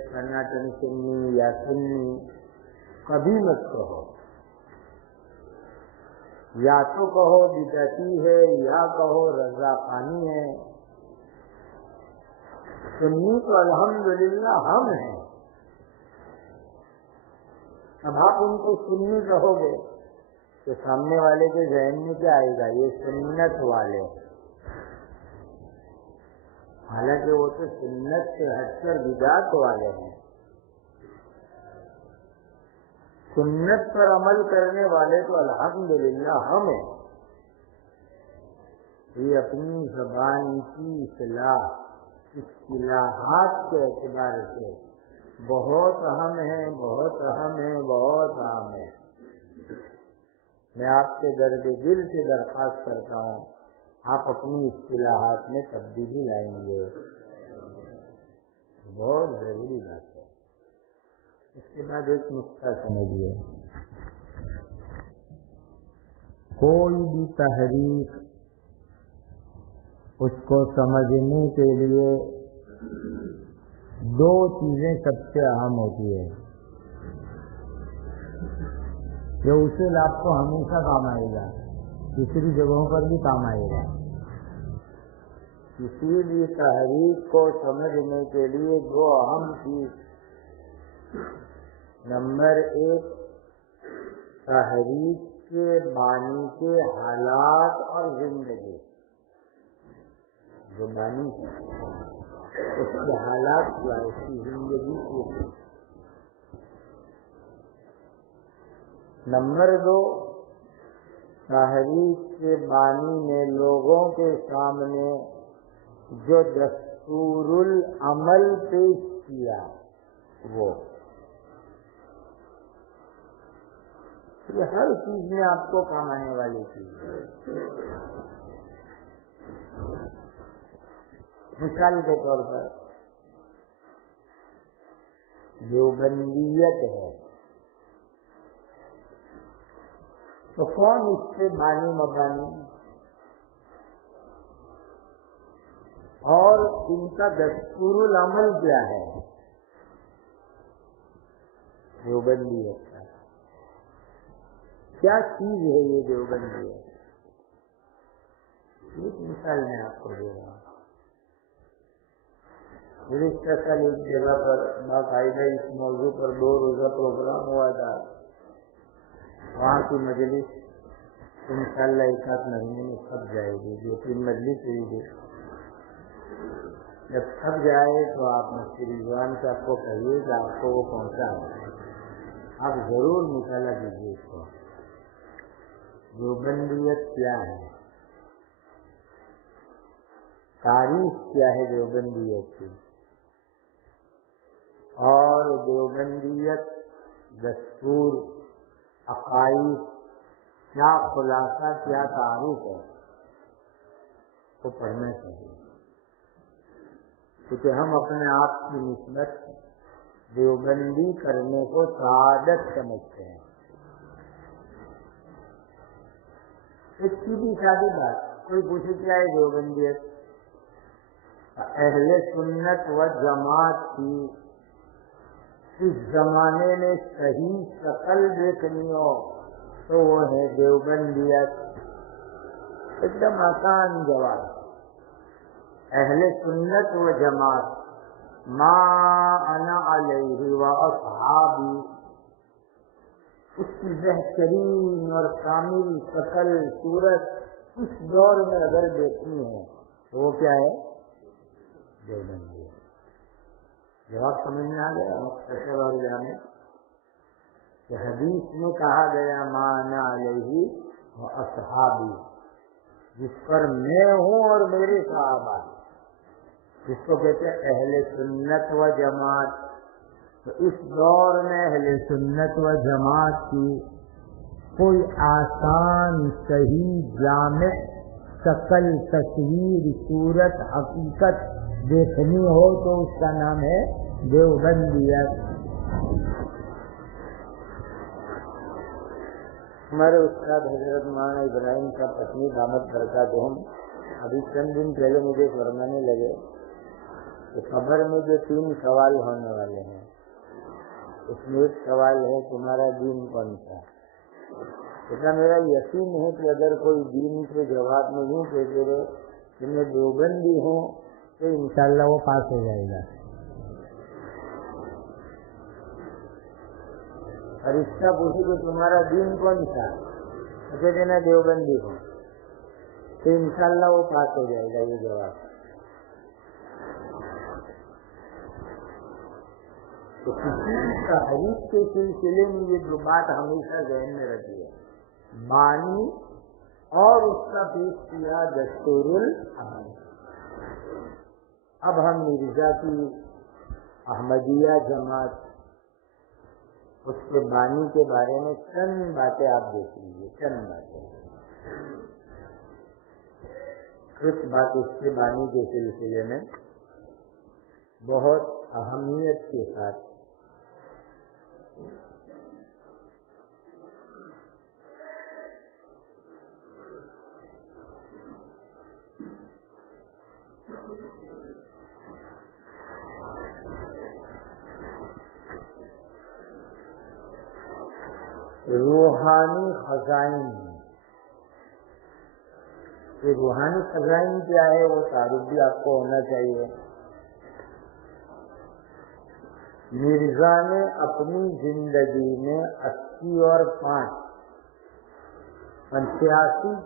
سناتن سنی یا سنی، کبھی مت کہو۔ یا تو کہو بدعتی ہے یا کہو رضا خانی ہے۔ سنی تو الحمدللہ ہم ہیں۔ اب آپ ان کو سنی کہو گے تو سامنے والے کے ذہن میں کیا آئے گا؟ یہ سنت والے، حالانکہ وہ تو سنت سے ہٹ کر بدعت والے ہیں۔ سنت پر عمل کرنے والے تو الحمدللہ ہم ہیں۔ یہ اپنی زبان کی اصطلاحات کے اعتبار سے بہت اہم ہے، بہت اہم ہے، بہت اہم ہے۔ میں آپ سے درد دل سے درخواست کرتا ہوں آپ اپنی اصطلاحات میں تبدیلی لائیں گے، بہت ضروری بات ہے۔ اس کے بعد ایک نقطہ سمجھیے، کوئی بھی تحریک اس کو سمجھنے کے لیے 2 چیزیں سب سے اہم ہوتی ہے۔ یہ اصول آپ کو ہمیشہ کام آئے گا، دوسری جگہوں پر بھی کام آئے گا۔ کسی بھی تحریک کو سمجھنے کے لیے 2 اہم چیز، نمبر 1 تحریک کے بانی کے حالات اور زندگی، جو بانی ہے اس کے حالات کیا، اس کی زندگی کی. نمبر 2، تحریک کے بانی نے لوگوں کے سامنے جو دستور العمل پیش کیا وہ یہ ہر چیز میں آپ کو کام آنے والی چیز ہے. مثال کے طور پر دیوبندیت ہے تو کون اس سے بانی مبانی اور ان کا دستور العمل کیا ہے دیوبندیت کا؟ کیا چیز ہے یہ دیوبندیت؟ ایک مثال میں آپ کو دے رہا ہوں. گزشتہ سال ایک جگہ پر باقاعدہ اس موضوع پر 2 روزہ پروگرام ہوا تھا. وہاں کی مجلس انشاءاللہ 1 مہینے میں سب جائے گی. 2-3 مجلس ہوئی گی. جب سب جائے تو آپ مفتی رضوان صاحب کو کہیے کہ آپ کو وہ پہنچا ہے، آپ ضرور مطالعہ کیجیے اس کو. دیوبندیت کیا ہے، تاریخ کیا ہے دیوبندیت کی، اور دیوبندیت دستور، عقائد، کیا خلاصہ، کیا تعارف ہے، وہ پڑھنا چاہیے. کیونکہ ہم اپنے آپ کی نسبت دیوبندی کرنے کو سعادت سمجھتے ہیں. ایک سیدھی سادی بات، کوئی پوچھے کیا ہے دیوبندیت؟ اہل سنت و جماعت کی اس زمانے میں صحیح شکل دیکھنی ہو تو وہ ہے دیوبندیت. ایک دم آسان جواب. اہل سنت و جماعت ما انا علیہ و اصحابی، اس کی بہترین اور کامل شکل صورت اس دور میں اگر دیکھنی ہے تو وہ کیا ہے؟ دیوبندی. جواب سمجھ میں آ گیا مختصر اور جامع کہ حدیث میں کہا گیا ما انا علیہ و اصحابی، جس پر میں ہوں اور میرے صحابہ، جس کو کہتے ہیں اہل سنت و جماعت. تو اس دور میں اہل سنت و جماعت کی کوئی آسان، صحیح، جامع شکل، تصویر، صورت، حقیقت دیکھنی ہو تو اس کا نام ہے دیوبندیت. ہمارے استاد حضرت مولانا ابراہیم کا پتنی دامت برکاتہم ابھی چند دن پہلے مجھے فرمانے لگے کہ قبر میں جو 3 سوال ہونے والے ہیں اس میں ایک سوال ہے تمہارا دین کون سا؟ ایسا میرا یقین ہے کہ اگر کوئی دین کے جواب میں یوں کہتے رہے کہ میں دیوبندی ہوں تو انشاءاللہ وہ پاس ہو جائے گا. اور اس کا پوچھے کہ تمہارا دین کون سا، کہتے دینا دیوبندی ہوں، تو انشاءاللہ وہ پاس ہو جائے گا. یہ جواب تو کسی تحریک کے سلسلے میں یہ 2 بات ہمیشہ ذہن میں رکھیے، بانی اور اس کا پیش کیا دستور العمل. اب ہم مرزا کی احمدیہ جماعت، اس کے بانی کے بارے میں چند باتیں آپ دیکھ لیجیے. چند باتیں، کچھ بات اس کے بانی کے سلسلے میں بہت اہمیت کے ساتھ روحانی خزائن. یہ روحانی خزائن کیا ہے وہ تعارف بھی آپ کو ہونا چاہیے. مرزا نے اپنی زندگی میں 80 اور 5 85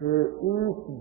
23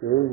23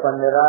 15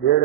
1.5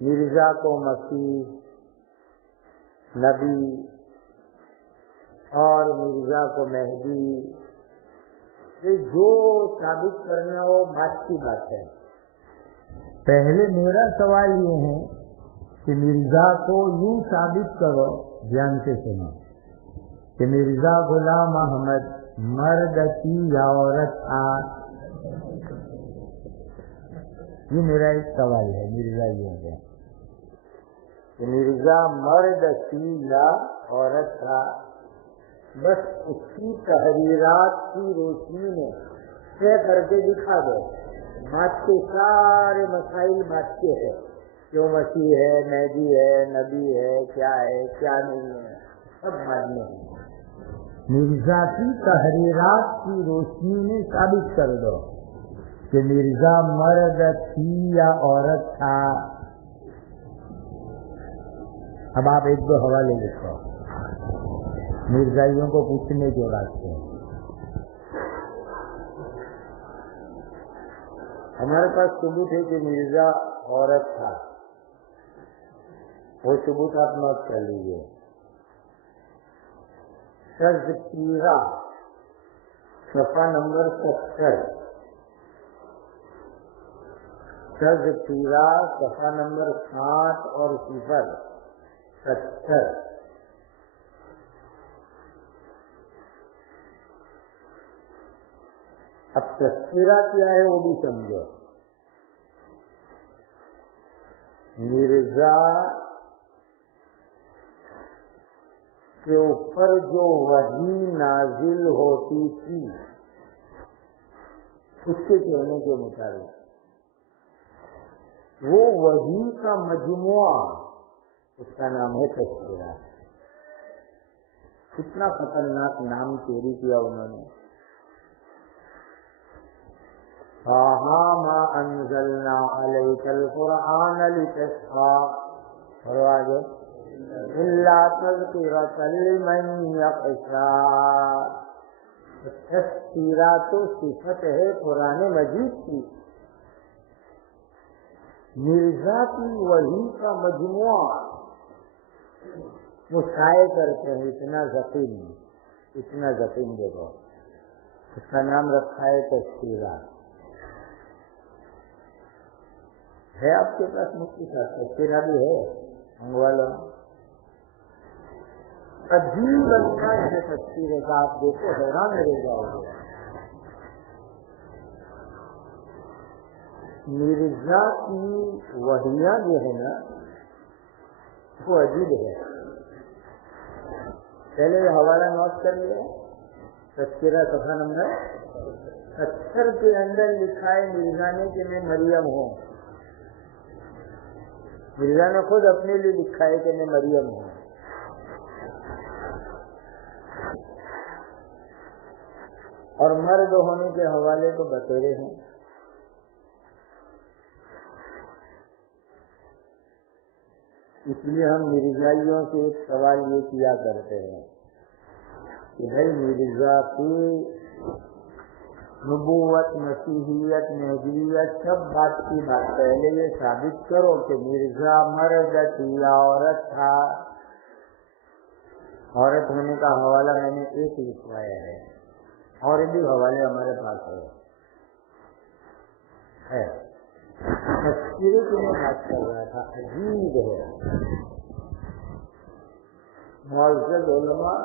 مرزا کو مسیح نبی اور مرزا کو مہدی، یہ جو ثابت کرنا وہ بات کی بات ہے۔ پہلے میرا سوال یہ ہے کہ مرزا کو یوں ثابت کرو، دھیان سے سنو، کہ مرزا غلام احمد مرد تھی یا عورت تھا؟ یہ میرا ایک سوال ہے۔ مرزا یہ ہے کہ مرزا مرد تھی یا عورت تھا؟ بس اس کی تحریرات کی روشنی میں طے کر کے دکھا دو۔ بات کے سارے مسائل بات کے ہے، کیوں مسیح ہے، مہدی ہے، نبی ہے، کیا نہیں ہے، سب بعد میں ہے۔ مرزا کی تحریرات کی روشنی میں ثابت کر دو کہ مرزا مرد تھی یا عورت تھا۔ اب آپ ایک دو حوالے لکھو مرزائیوں کو پوچھنے کے واسطے۔ ہمارے پاس ثبوت ہے کہ مرزا عورت تھا، وہ ثبوت آپ نوٹ کر لیجیے۔ تذکیرہ صفحہ نمبر 70، تذکیرہ صفحہ نمبر 60 اور 70۔ اب تذکرہ کیا ہے وہ بھی سمجھو۔ مرزا کے اوپر جو وحی نازل ہوتی تھی اس کے کہنے کے مطابق وہ وحی کا مجموعہ، اس کا نام ہے تذکرہ۔ کتنا خطرناک نام چوری کیا انہوں نے۔ ما انزلنا علیک القرآن لتشقى، اور آگے الا تذکرۃ لمن یخشی۔ تذکرہ تو صفت ہے قرآن مجید کی، مرزا کی وحی کا مجموعہ وہ شائع کرتے ہیں۔ اتنا ذقین دیکھو، اس کا نام رکھا ہے تذکرہ۔ ہے آپ کے پاس مفتی صاحب تذکرہ بھی ہے، منگوا لو۔ عجیب انداز ہے تذکرے کا، آپ دیکھو حیران رہ جاؤ گے۔ مرزا کی وحیاں جو ہے نا وہ عجیب ہے۔ پہلے حوالہ نوٹ کر لیا، تذکرہ صفحہ نمبر 70 کے اندر لکھا ہے مرزا نے کہ میں مریم ہوں۔ مرزا نے خود اپنے لیے لکھا ہے کہ میں مریم ہوں۔ اور مرد ہونے کے حوالے تو بتیرے ہیں۔ اس لیے ہم مرزائیوں سے ایک سوال یہ کیا کرتے ہیں کہ بھائی مرزا کی نبوت، مسیحیت، مہدیت سب بات کی بات، پہلے یہ ثابت کرو کہ مرزا مرد تھی یا عورت تھا۔ عورت ہونے کا حوالہ میں نے ایک لکھوایا ہے، اور بھی حوالے ہمارے پاس ہے۔ تذکرے کی میں بات کر رہا تھا، عجیب ہے۔ معزز علماء،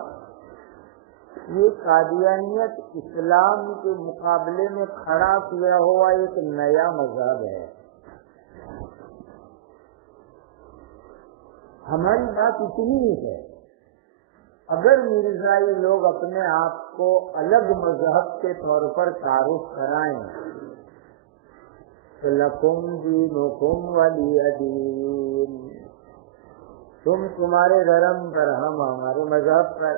یہ قادیانیت اسلام کے مقابلے میں کھڑا کیا ہوا ایک نیا مذہب ہے۔ ہماری بات اتنی ہے، اگر مرزائی لوگ اپنے آپ کو الگ مذہب کے طور پر تعارف کرائیں تو لکم دینکم ولی دین، تم تمہارے دھرم پر، ہم ہمارے مذہب پر۔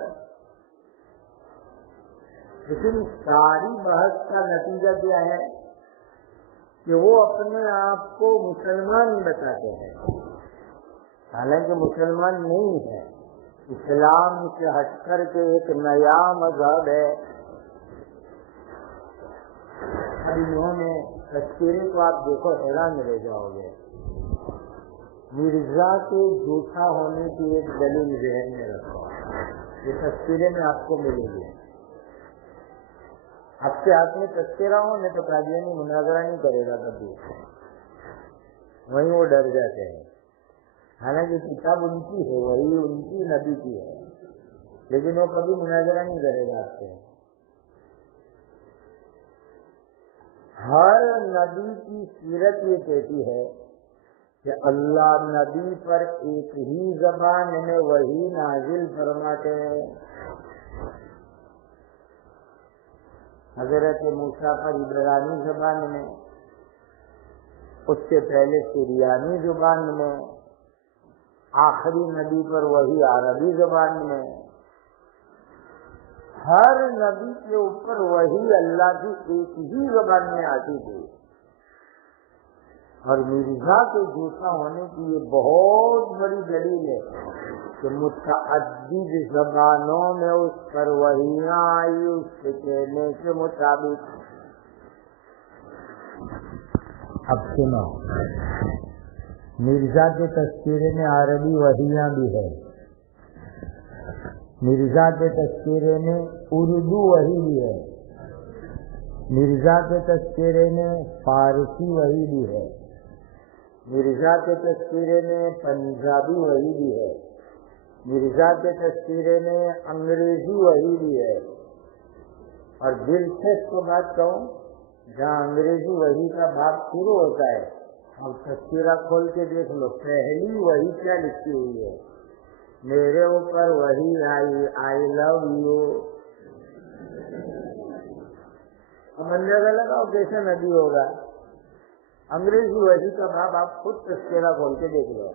لیکن ساری بحث کا نتیجہ کیا ہے کہ وہ اپنے آپ کو مسلمان بتاتے ہیں، حالانکہ مسلمان نہیں ہے، اسلام سے ہٹ کر کے ایک نیا مذہب ہے۔ اب انہوں نے تذکرے کو آپ دیکھو حیران رہ جاؤ گے۔ مرزا کے جھوٹا ہونے کی ایک دلیل ذہن میں رکھو، یہ تذکرے میں آپ کو ملے گی. آپ کے ہاتھ میں تذکرہ ہو نہیں تو قادیانی مناظرہ نہیں کرے گا کبھی، وہیں وہ ڈر جاتے ہیں. حالانکہ کتاب ان کی ہے، وہی ان کی نبی کی ہے، لیکن وہ کبھی مناظرہ نہیں کرے گا آپ سے. ہر نبی کی سیرت یہ کہتی ہے کہ اللہ نبی پر ایک ہی زبان میں وہی نازل فرماتے ہیں. حضرت موسیٰ پر عبرانی زبان میں، اس سے پہلے سریانی زبان میں، آخری نبی پر وہی عربی زبان میں. ہر نبی کے اوپر وہی اللہ کی ایک ہی زبان میں آتی تھی. اور مرزا کے جھوٹا ہونے کی یہ بہت بڑی دلیل ہے کہ متعدد زبانوں میں اس پر وحیاں آئی اس کے کہنے کے مطابق. اب سنو، مرزا کے تذکرے میں عربی وحیاں بھی ہے، مرزا کے تذکرے میں اردو وحی بھی ہے، مرزا کے تذکرے میں فارسی وحی بھی ہے، مرزا کے تذکرے میں پنجابی وحی بھی ہے، مرزا کے تذکرے میں انگریزی وحی بھی ہے. اور دلچسپ بات کہوں، جہاں انگریزی وحی کا باب شروع ہوتا ہے، اب تذکرہ کھول کے دیکھ لو، پہلی وحی کیا لکھی ہوئی ہے؟ میرے اوپر وحی آئی، آئی لو یو. اب اندازہ لگاؤ کیسا نبی ہوگا. انگریزی وحی کا باب آپ خود تذکرہ کھول کے دیکھ لو،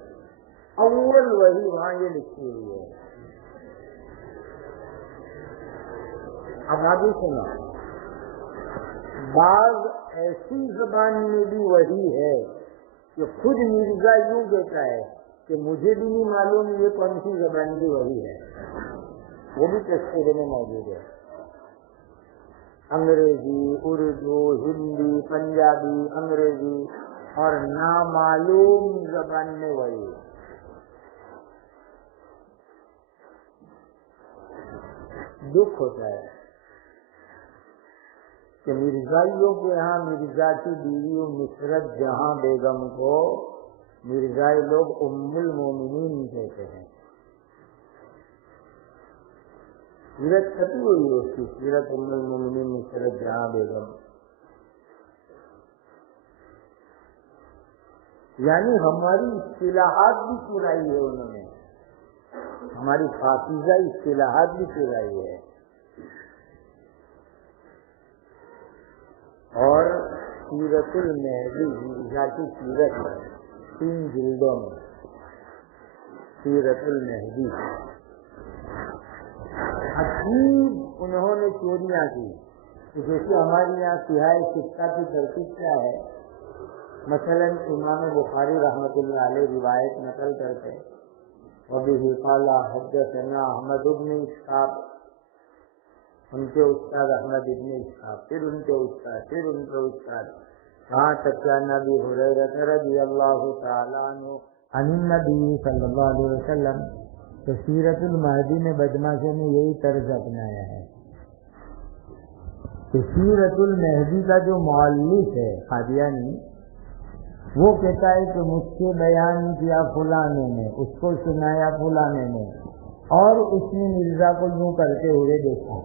اول وحی وہاں یہ لکھی ہوئی ہے. اب آگے سنا، بعض ایسی زبان میں بھی وحی ہے کہ خود مرزا یوں کہتا ہے کہ مجھے بھی نہیں معلوم یہ کون سی زبان کی وحی ہے، وہ بھی تذکرے میں موجود ہے. انگریزی، اردو، ہندی، پنجابی، انگریزی اور نامعلوم زبان میں وحی. دکھ ہوتا ہے کہ مرزائیوں کے یہاں مرزا کی بیوی نصرت جہاں بیگم کو مرزائی لوگ ام المومنین کہتے ہیں. سیرت چھپی ہوئی ہے اس کی، سیرت ام المومنین نصرت جہاں بیگم. یعنی ہماری اصطلاحات بھی چرائی ہے انہوں نے، ہماری حافظہ اصطلاحات بھی چرائی ہے. اور سیرت المہدی مرزا کی سیرت ہے 3 جلدوں میں، سیرت المہدی. عجیب انہوں نے چوریاں کی. جیسے ہمارے یہاں سیاہ سکہ کی ترتیب کیا ہے، مثلا امام بخاری رحمۃ اللہ علیہ روایت نقل کرتے وبه قال حدثنا احمد بن اسحاق، ان کے استاد احمد بن اسحاق، پھر ان کے استاد، پھر ان کے استاد، کہاں تک کہ نبی ہریرہ رضی اللہ تعالیٰ عنہ عن النبی صلی اللہ علیہ وسلم. تو سیرت المہدی نے بدماشوں نے یہی طرز اپنایا ہے کہ سیرت المہدی کا جو مؤلف ہے قادیانی، وہ کہتا ہے کہ مجھ سے بیان کیا فلانے نے، اس کو سنایا فلانے نے، اور اس نے مرزا کو یوں کرتے ہوئے دیکھا.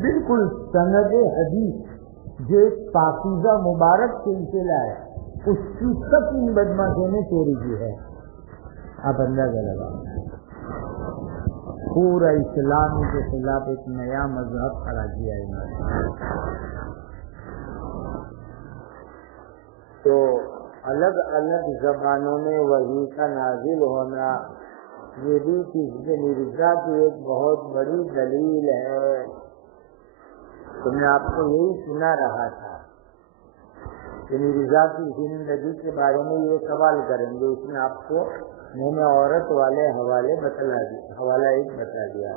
بالکل سند حدیث جو ایک پاکیزہ مبارک سلسلہ ہے، اس کی سب ان بدماشوں نے چوری کی ہے. آپ اندازہ لگاؤ، پورا اسلام کے خلاف ایک نیا مذہب کھڑا کیا انہوں نے. تو الگ الگ زبانوں میں وحی کا نازل ہونا یہ بھی کسی مرزا کی ایک بہت بڑی دلیل ہے. تو میں آپ کو یہی سنا رہا تھا کہ مرزا کی زندگی کے بارے میں یہ سوال کریں گے. اس میں آپ کو میں نے عورت والے حوالہ ایک بتا دیا.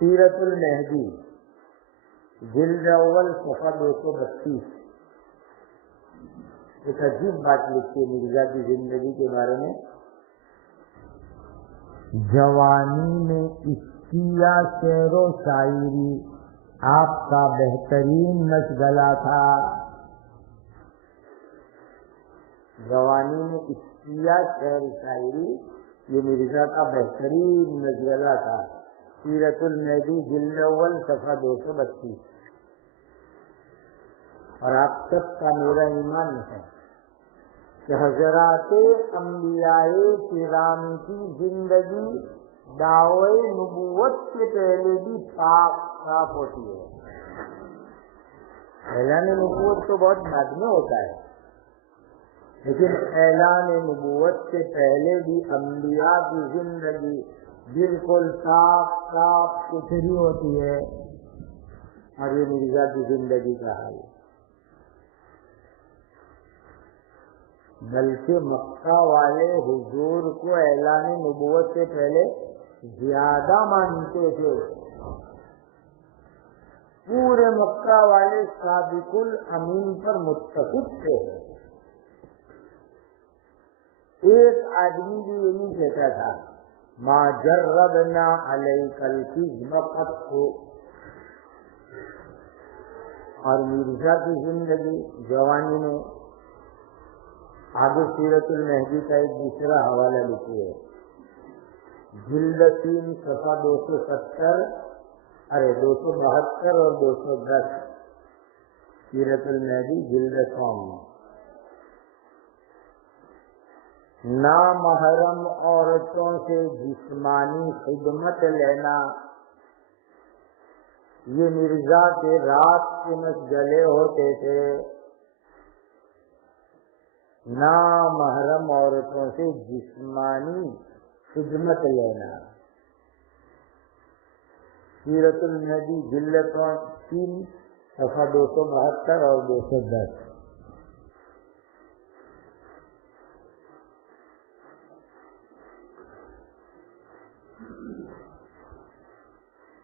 سیرت المہدی جلد اول صفحہ 232. ایک عجیب بات لکھی ہے مرزا کی زندگی کے بارے میں. جوانی میں عشقیہ شعر و شاعری آپ کا بہترین مشغلہ تھا. جوانی میں عشقیہ شعر و شاعری یہ مرزا کا بہترین مشغلہ تھا. سیرت المہدی جلد اول صفحہ 232. اور آپ سب کا میرا ایمان ہے کہ حضرات انبیاء کرام کی زندگی دعوی نبوت سے پہلے بھی صاف ہوتی ہے. اعلان نبوت تو بہت بعد میں ہوتا ہے، لیکن اعلان نبوت سے پہلے بھی انبیاء کی زندگی بالکل صاف ستھری ہوتی ہے. اور یہ مرزا کی زندگی کا حال ہے. بلکہ مکہ والے حضور کو اعلان نبوت سے پہلے زیادہ مانتے تھے. پورے مکہ والے صادق الامین پر متفق تھے. ایک آدمی بھی یہ نہیں کہتا تھا ما جربنا علیک الکذب قط. اور مرزا کی زندگی جوانی میں آگے سیرت المہدی کا ایک دوسرا حوالہ لکھیے، جلد 3 صفحہ 272 اور 210. سیرت المہدی جلد 3. نامحرم عورتوں سے جسمانی خدمت لینا یہ مرزا کے رات کے مشغلے ہوتے تھے. نامحرم عورتوں سے جسمانی خدمت لینا. سیرت المہدی جلد 3 صفحہ 272 اور 210.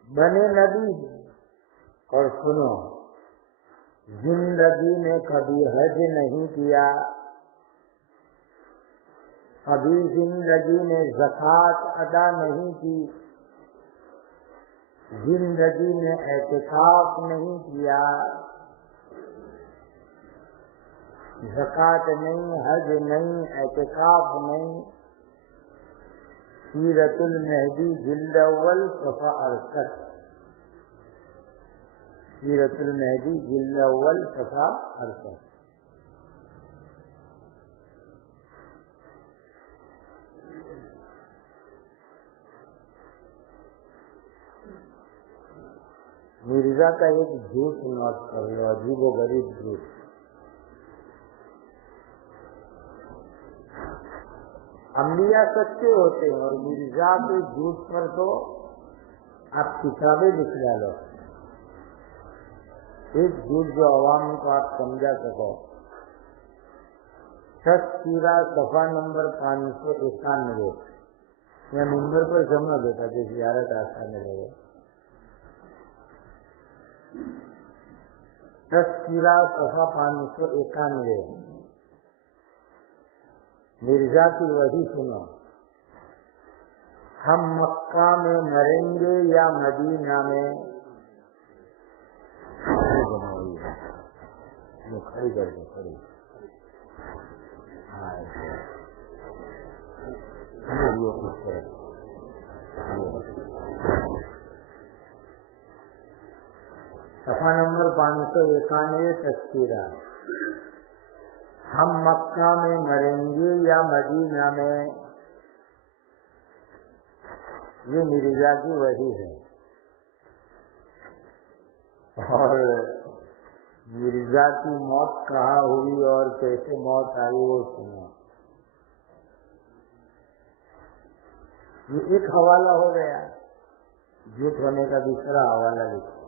بنے نبی اور سنو، زندگی میں کبھی حج نہیں کیا، کبھی زندگی میں زکوٰۃ ادا نہیں کی، زندگی میں اعتکاف نہیں کیا. زکوٰۃ نہیں، حج نہیں، اعتکاف نہیں. سیرت المہدی جلد اول صفحہ 68. سیرت المہدی جلد اول صفحہ 68. مرزا کا ایک جھوٹ نوٹ کر لو، عجیب و غریب جھوٹ. انبیاء سچے ہوتے ہیں اور مرزا کے جھوٹ پر تو آپ کتابیں لکھ ڈالو. ایک جھوٹ جو عوام کو آپ سمجھا سکو. تذکرہ صفحہ نمبر 591. یا نمبر پر جمع دیتا کہ زیارت آسان لگے. تذکرہ صفحہ 591. مرزا کی وحی سنو، ہم مکہ میں مریں گے یا مدینہ میں. کھڑی کر کے کھڑی صفحہ نمبر 591. تذکرہ، ہم مکہ میں مریں گے یا مدینہ میں. یہ مرزا کی وحی ہے. اور مرزا کی موت کہاں ہوئی اور کیسے موت آئی وہ سنو. یہ ایک حوالہ ہو گیا. جھوٹ ہونے کا دوسرا حوالہ لکھو،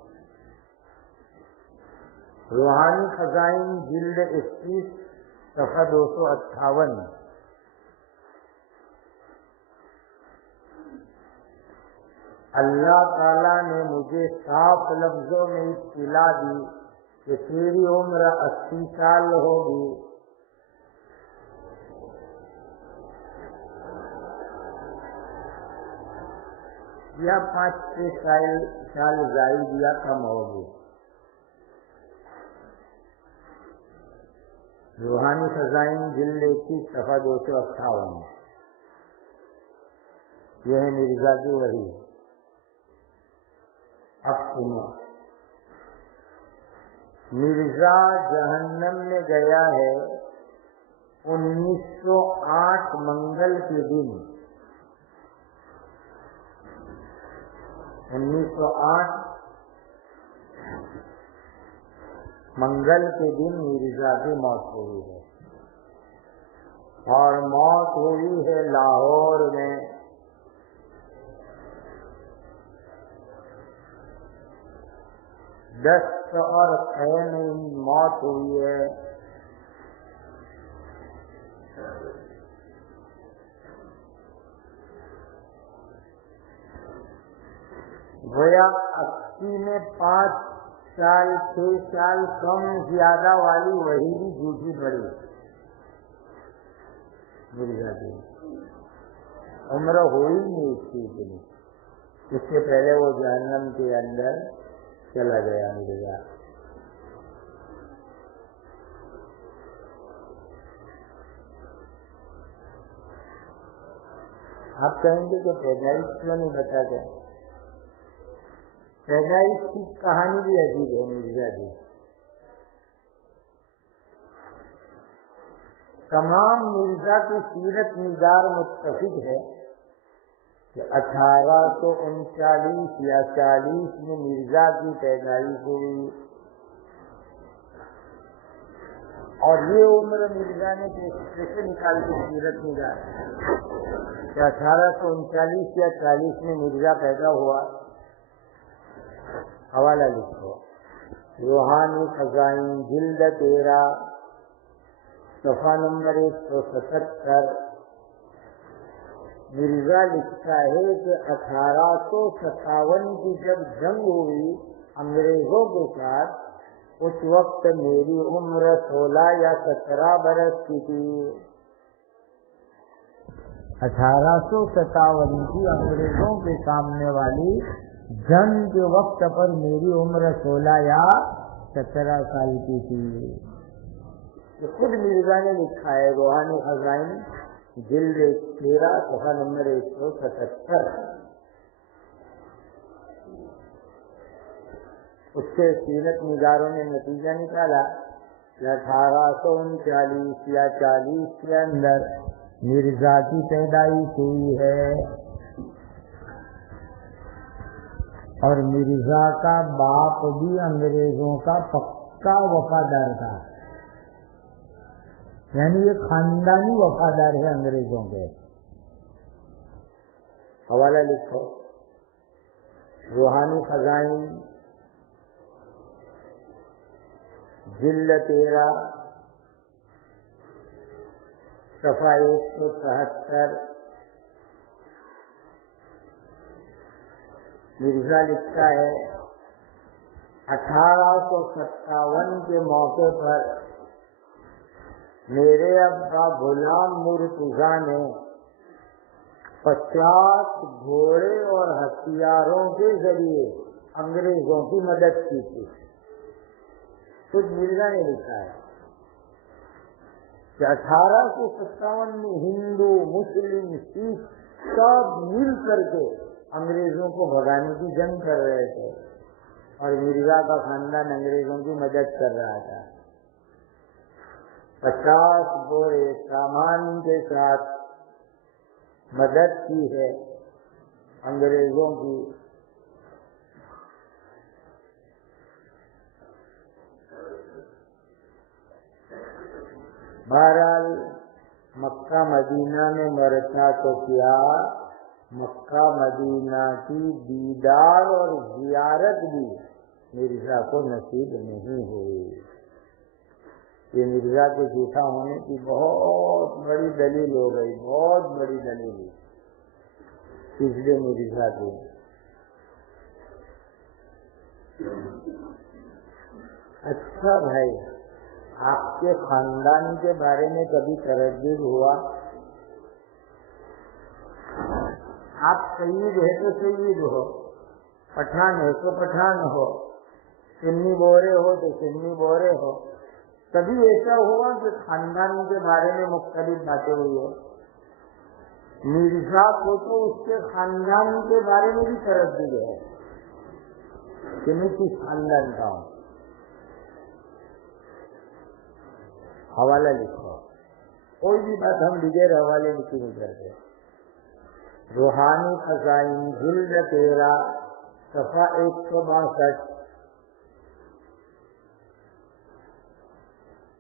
روحانی خزائن جلد 21 صفحہ 258. اللہ تعالیٰ نے مجھے صاف لفظوں میں اطلاع دی کہ تیری عمر 80 سال ہوگی، یا 5-6 سال زائد یا کم ہوگی۔ روحانی خزائن جلد 21 صفحہ 258۔ یہ ہے مرزا کی وحی۔ اب سنو، مرزا جہنم میں گیا ہے 1908 منگل کے دن۔ 1908 منگل کے دن مرزا کی موت ہوئی ہے، اور موت ہوئی ہے لاہور میں۔ دست اور خے میں موت ہوئی ہے۔ گویا 80 میں 5 سال 6 سال کم زیادہ والی وہی بھی جھوٹی پڑی مرزا کی عمر ہوئی نہیں تھی اتنی، اس سے پہلے وہ جہنم کے اندر چلا گیا مرزا۔ آپ کہیں گے کہ پیدائش کیوں نہیں بتاتے؟ پیدائش کی کہانی بھی عجیب ہے مرزا کی۔ تمام مرزا کی سیرت نگار متفق ہے کہ 1839 یا 40 میں مرزا کی پیدائش ہوئی، اور یہ عمر مرزا نے کیسے نکال کے سیرت نگار کہ 1839 یا 40 میں مرزا پیدا ہوا۔ حوالہ لکھو، روحانی خزائن جلد 13 صفحہ نمبر 177۔ مرزا لکھتا ہے کہ 1857 کی جب جنگ ہوئی انگریزوں کے ساتھ، اس وقت میری عمر 16 یا 17 برس کی تھی۔ 1857 کی انگریزوں کے سامنے والی جنگ کے وقت پر میری عمر 16 یا 17 سال کی تھی۔ یہ خود مرزا نے لکھا ہے، روحانی خزائن جلد 13 صفحہ نمبر 177۔ اس کے سیرت نگاروں نے نتیجہ نکالا کہ 1839 یا 40 کے اندر مرزا کی پیدائش ہوئی ہے، اور مرزا کا باپ بھی انگریزوں کا پکا وفادار تھا، یعنی یہ خاندانی وفادار ہے انگریزوں کے۔ حوالہ لکھو، روحانی خزائن جلد 13 صفحہ 173۔ مرزا لکھتا ہے 1857 کے موقع پر میرے ابا غلام مرتضیٰ نے 50 گھوڑے اور ہتھیاروں کے ذریعے انگریزوں کی مدد کی تھی۔ خود مرزا نے لکھا ہے کہ 1857 میں ہندو مسلم سکھ سب مل کر کے انگریزوں کو بھگانے کی جنگ کر رہے تھے، اور مرزا کا خاندان انگریزوں کی مدد کر رہا تھا۔ 50 گھوڑے سامان کے ساتھ مدد کی ہے انگریزوں کی۔ بہرحال مکہ مدینہ میں مرتا تو کیا، مکہ مدینہ کی دیدار اور زیارت بھی مرزا کو نصیب نہیں ہوئی۔ یہ مرزا کے جھوٹا ہونے کی بہت بڑی دلیل ہو گئی، بہت بڑی دلیل ہے پچھلے مرزا کی۔ اچھا بھائی، آپ کے خاندان کے بارے میں کبھی تردد ہوا؟ آپ سید ہے تو سید ہو، پٹھان ہے تو پٹھان ہو، سنی بورے ہو تو سنی بورے ہو، کبھی ایسا ہوا کہ خاندان کے بارے میں مختلف باتیں ہوئی ہو؟ مرزا کو تو اس کے خاندان کے بارے میں بھی تردد ہے کہ میں کس خاندان کا ہوں۔ حوالہ لکھو، کوئی بھی بات ہم بغیر حوالے لکھی نہیں کرتے۔ روحانی خزائن جلد 13 صفحہ 162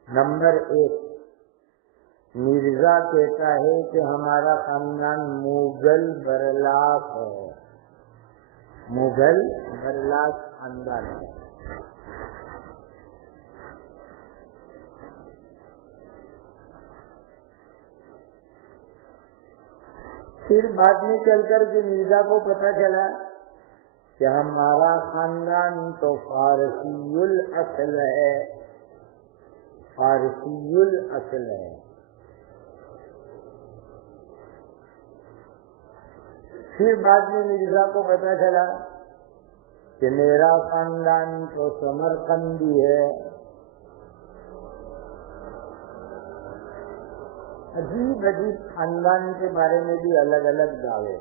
نمبر 1، مرزا کہتا ہے کہ ہمارا خاندان مغل برلاس ہے، مغل برلاس خاندان ہے۔ پھر بعد میں چل کر کے مرزا کو پتہ چلا کہ ہمارا خاندان تو فارسی الاصل ہے، فارسی الاصل ہے۔ پھر بعد میں مرزا کو پتہ چلا کہ میرا خاندان تو سمرقندی ہے۔ عجیب عجیب خاندان کے بارے میں بھی الگ الگ دعوے۔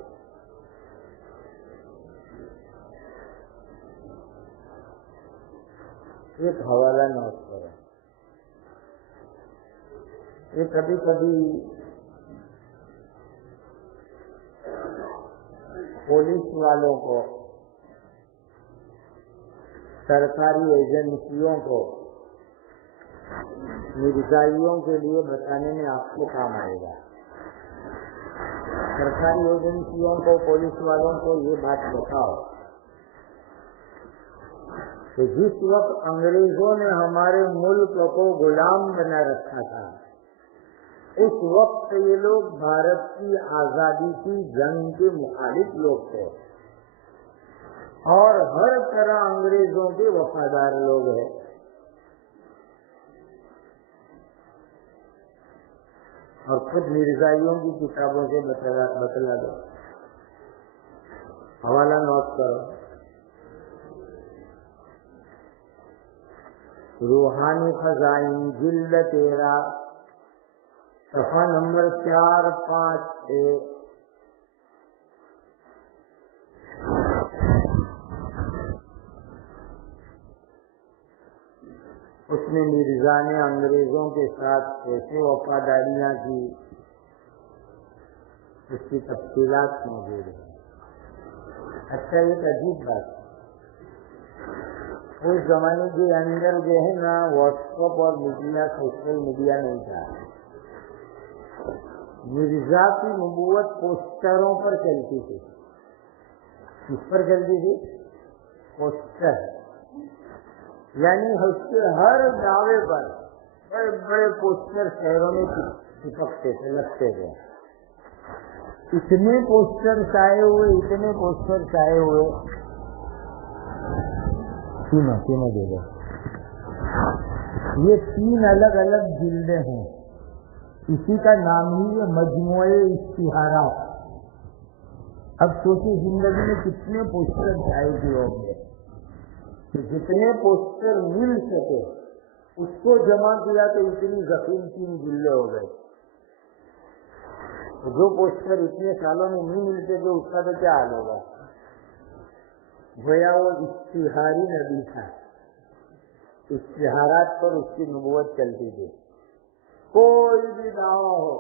ایک حوالہ نوٹ کرو، یہ کبھی کبھی پولیس والوں کو، سرکاری ایجنسیوں کو مرزائیوں کے لیے بتانے میں آپ کو کام آئے گا۔ سرکاری ایجنسیوں کو، پولیس والوں کو یہ بات بتاؤ کہ جس وقت انگریزوں نے ہمارے ملک کو غلام بنا رکھا تھا، اس وقت یہ لوگ بھارت کی آزادی کی جنگ کے مخالف لوگ تھے اور ہر طرح انگریزوں کے وفادار لوگ ہیں۔ اور خود مرزائیوں کی کتابوں سے بتلا دو۔ حوالہ نوٹ کرو، روحانی خزائن جلد 13 صفحہ نمبر 456۔ اس میں مرزا نے انگریزوں کے ساتھ کیسے وفاداریاں کی، اس کی تفصیلات موجود ہیں۔ اچھا، ایک عجیب بات، اس زمانے کے اندر جو ہے نا واٹس ایپ اور میڈیا، سوشل میڈیا نہیں تھا۔ مرزا کی نبوت پوسٹروں پر چلتی تھی۔ کس پر چلتی تھی؟ پوسٹر، یعنی اس کے ہر دعوے پر بڑے بڑے پوسٹر شہروں میں چپکتے تھے، لگتے تھے۔ اتنے پوسٹر آئے ہوئے، اتنے پوسٹر آئے ہوئے، تینوں دے گئے۔ یہ 3 الگ الگ جلدیں ہیں، اسی کا نام ہی ہے مجموعہ اشتہارات۔ اب سوچیں زندگی میں کتنے پوسٹر آئے ہوئے ہوں گے کہ جتنے پوسٹر مل سکے اس کو جمع کیا تو اتنی ضخیم 3 جلدیں ہو گئے۔ جو پوسٹر اتنے سالوں میں نہیں ملتے تو اس کا تو کیا حال ہوگا؟ گویا وہ اشتہاری نبی تھا، اشتہارات پر اس کی نبوت چلتی تھی۔ کوئی بھی دعویٰ ہو،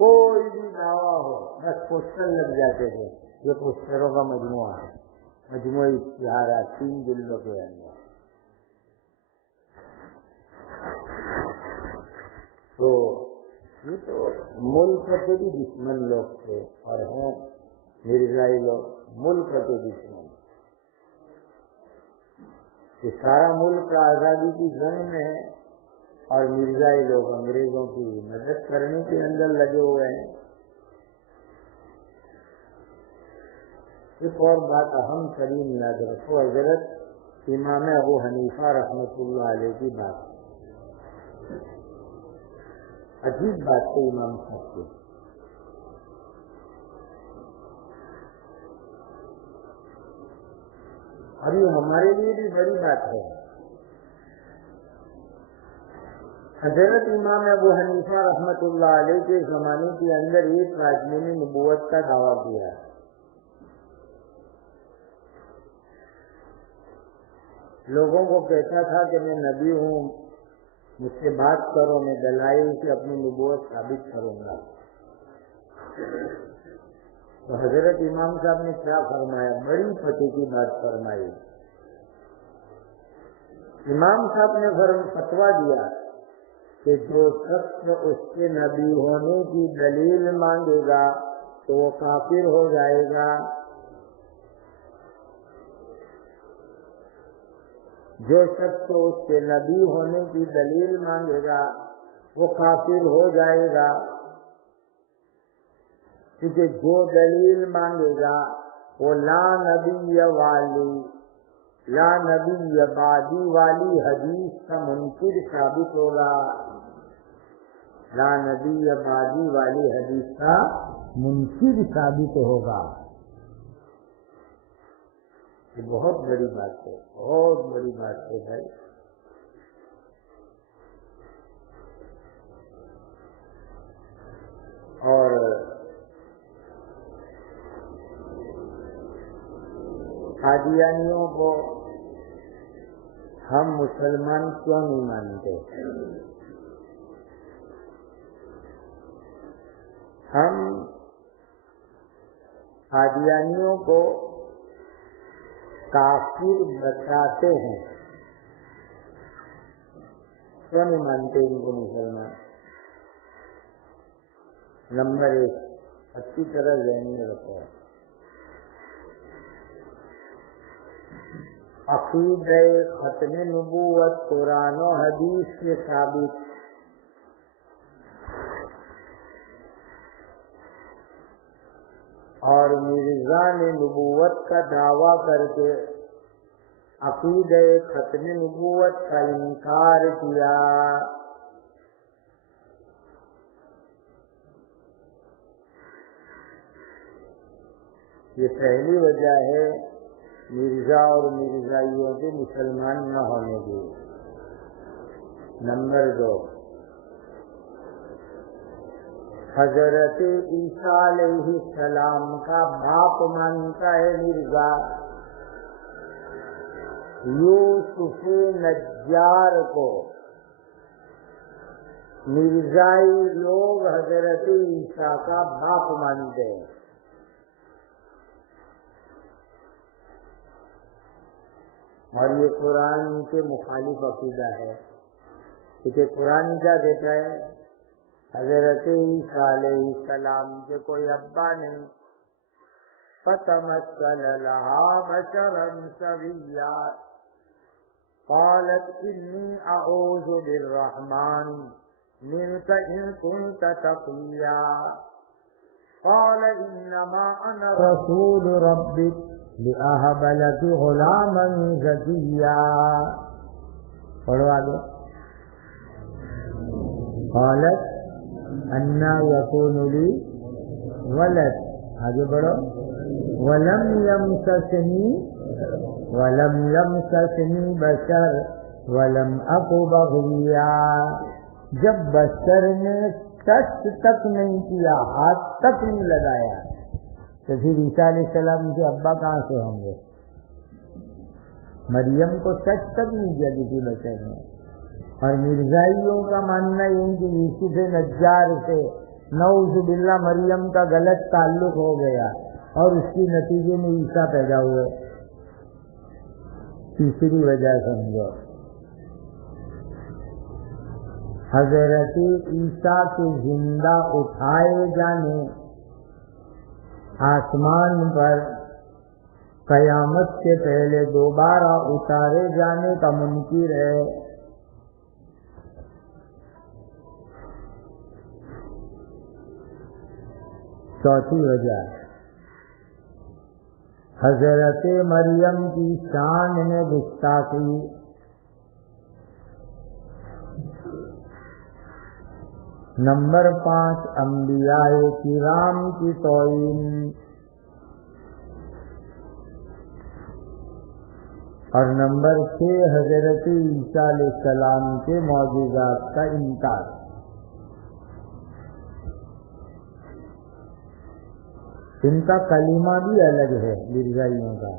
کوئی بھی دعویٰ ہو، بس پوسٹر لگ جاتے تھے۔ یہ پوسٹروں کا مجموعہ ہے، مجموعی اشتہارات 3 جلدوں کے اندر۔ تو یہ تو ملک کے بھی دشمن لوگ تھے اور ہیں مرزائی لوگ، ملک کے دشمن۔ یہ سارا ملک آزادی کی جنگ میں ہے اور مرزائی لوگ انگریزوں کی مدد کرنے کے اندر لگے ہوئے ہیں۔ ایک اور بات اہم ترین یاد رکھو، حضرت امام ابو حنیفہ رحمۃ اللہ علیہ کی بات، عجیب بات ہے امام صاحب کی. اور یہ ہمارے لیے بھی بڑی بات ہے. حضرت امام ابو حنیفہ رحمۃ اللہ علیہ کے زمانے کے اندر ایک آدمی نے نبوت کا دعویٰ کیا. لوگوں کو کہتا تھا کہ میں نبی ہوں، مجھ سے بات کرو، میں دلائل سے اپنی نبوت ثابت کروں گا. تو حضرت امام صاحب نے کیا فرمایا؟ بڑی فتح کی بات فرمائی. امام صاحب نے فتویٰ دیا کہ جو شخص اس کے نبی ہونے کی دلیل مانگے گا تو وہ کافر ہو جائے گا. جو شخص اس کے نبی ہونے کی دلیل مانگے گا وہ کافر ہو جائے گا، کیونکہ جو دلیل مانگے گا وہ لا نبی والی، لا نبی بعدی والی حدیث کا منکر ثابت ہوگا. لا نبی بعدی والی حدیث کا منکر ثابت ہوگا. یہ بہت بڑی بات ہے، بہت بڑی بات ہے بھائی. اور قادیانیوں کو ہم مسلمان کیوں نہیں مانتے؟ ہم قادیانیوں کو کافر بتاتے ہیں، کیوں نہیں مانتے ان کو مسلمان؟ نمبر 1 اچھی طرح ذہن میں رکھو، عقیدہ ختم نبوت قرآن و حدیث سے ثابت. اور مرزا نے نبوت کا دعویٰ کر کے عقیدہ ختم نبوت کا انکار کیا. یہ پہلی وجہ ہے مرزا اور مرزائیوں کے مسلمان نہ ہونے کی. نمبر 2 حضرت عیسیٰ علیہ السلام کا باپ مانتا ہے مرزا. یوسف نجار کو مرزائی لوگ حضرت عیسیٰ کا باپ مانتے ہیں. اور یہ قرآن کے مخالف عقیدہ ہے، کیونکہ قرآن کیا کہتا ہے؟ حضرت عیسیٰ علیہ السلام کے کوئی ابا نہیں. فَتَمَثَّلَ لَهَا بَشَرًا سَوِيًّا قَالَتْ إِنِّي أَعُوذُ بِالرَّحْمَنِ مِنْكَ إِنْ كُنْتَ تَقِيًّا قَالَ إِنَّمَا أَنَا رَسُولُ رَبِّكَ لِأَهَبَ لَكِ غُلَامًا زَكِيًّا. پڑھو آگے. قالت انا یکون لی ولد، آگے بڑھو. ولم یمسسنی بشر ولم اک بغیا. جب بشر نے ٹچ تک نہیں کیا، ہاتھ تک نہیں لگایا، تو پھر عیسیٰ علیہ السلام کے ابا کہاں سے ہوں گے؟ مریم کو ٹچ تک نہیں کیا کسی بشر نے. اور مرزائیوں کا ماننا یہ کہ یوسف نجار سے نعوذ باللہ مریم کا غلط تعلق ہو گیا اور اس کے نتیجے میں عیسیٰ پیدا ہوئے. تیسری وجہ سمجھو، حضرت عیسیٰ کے زندہ اٹھائے جانے، آسمان پر قیامت سے پہلے دوبارہ اتارے جانے کا منکر ہے. چوتھی وجہ، حضرت مریم کی شان میں گستاخی، نمبر 5 انبیاء کرام کی توہین، اور نمبر 6 حضرت عیسیٰ علیہ السلام کے معجزات کا انکار۔ ان کا کلمہ بھی الگ ہے مرزائیوں کا۔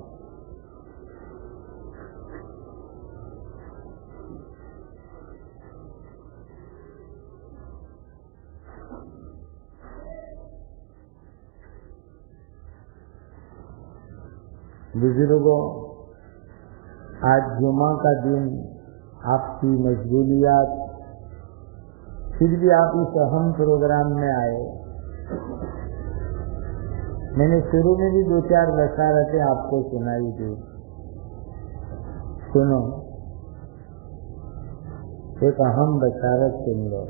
بزرگوں، آج جمعہ کا دن، آپ کی مشغولیات، پھر بھی آپ اس اہم پروگرام میں آئے۔ میں نے شروع میں بھی 2-4 بشارتیں آپ کو سنائی تھی، سنو، ایک اہم بشارت سن لو۔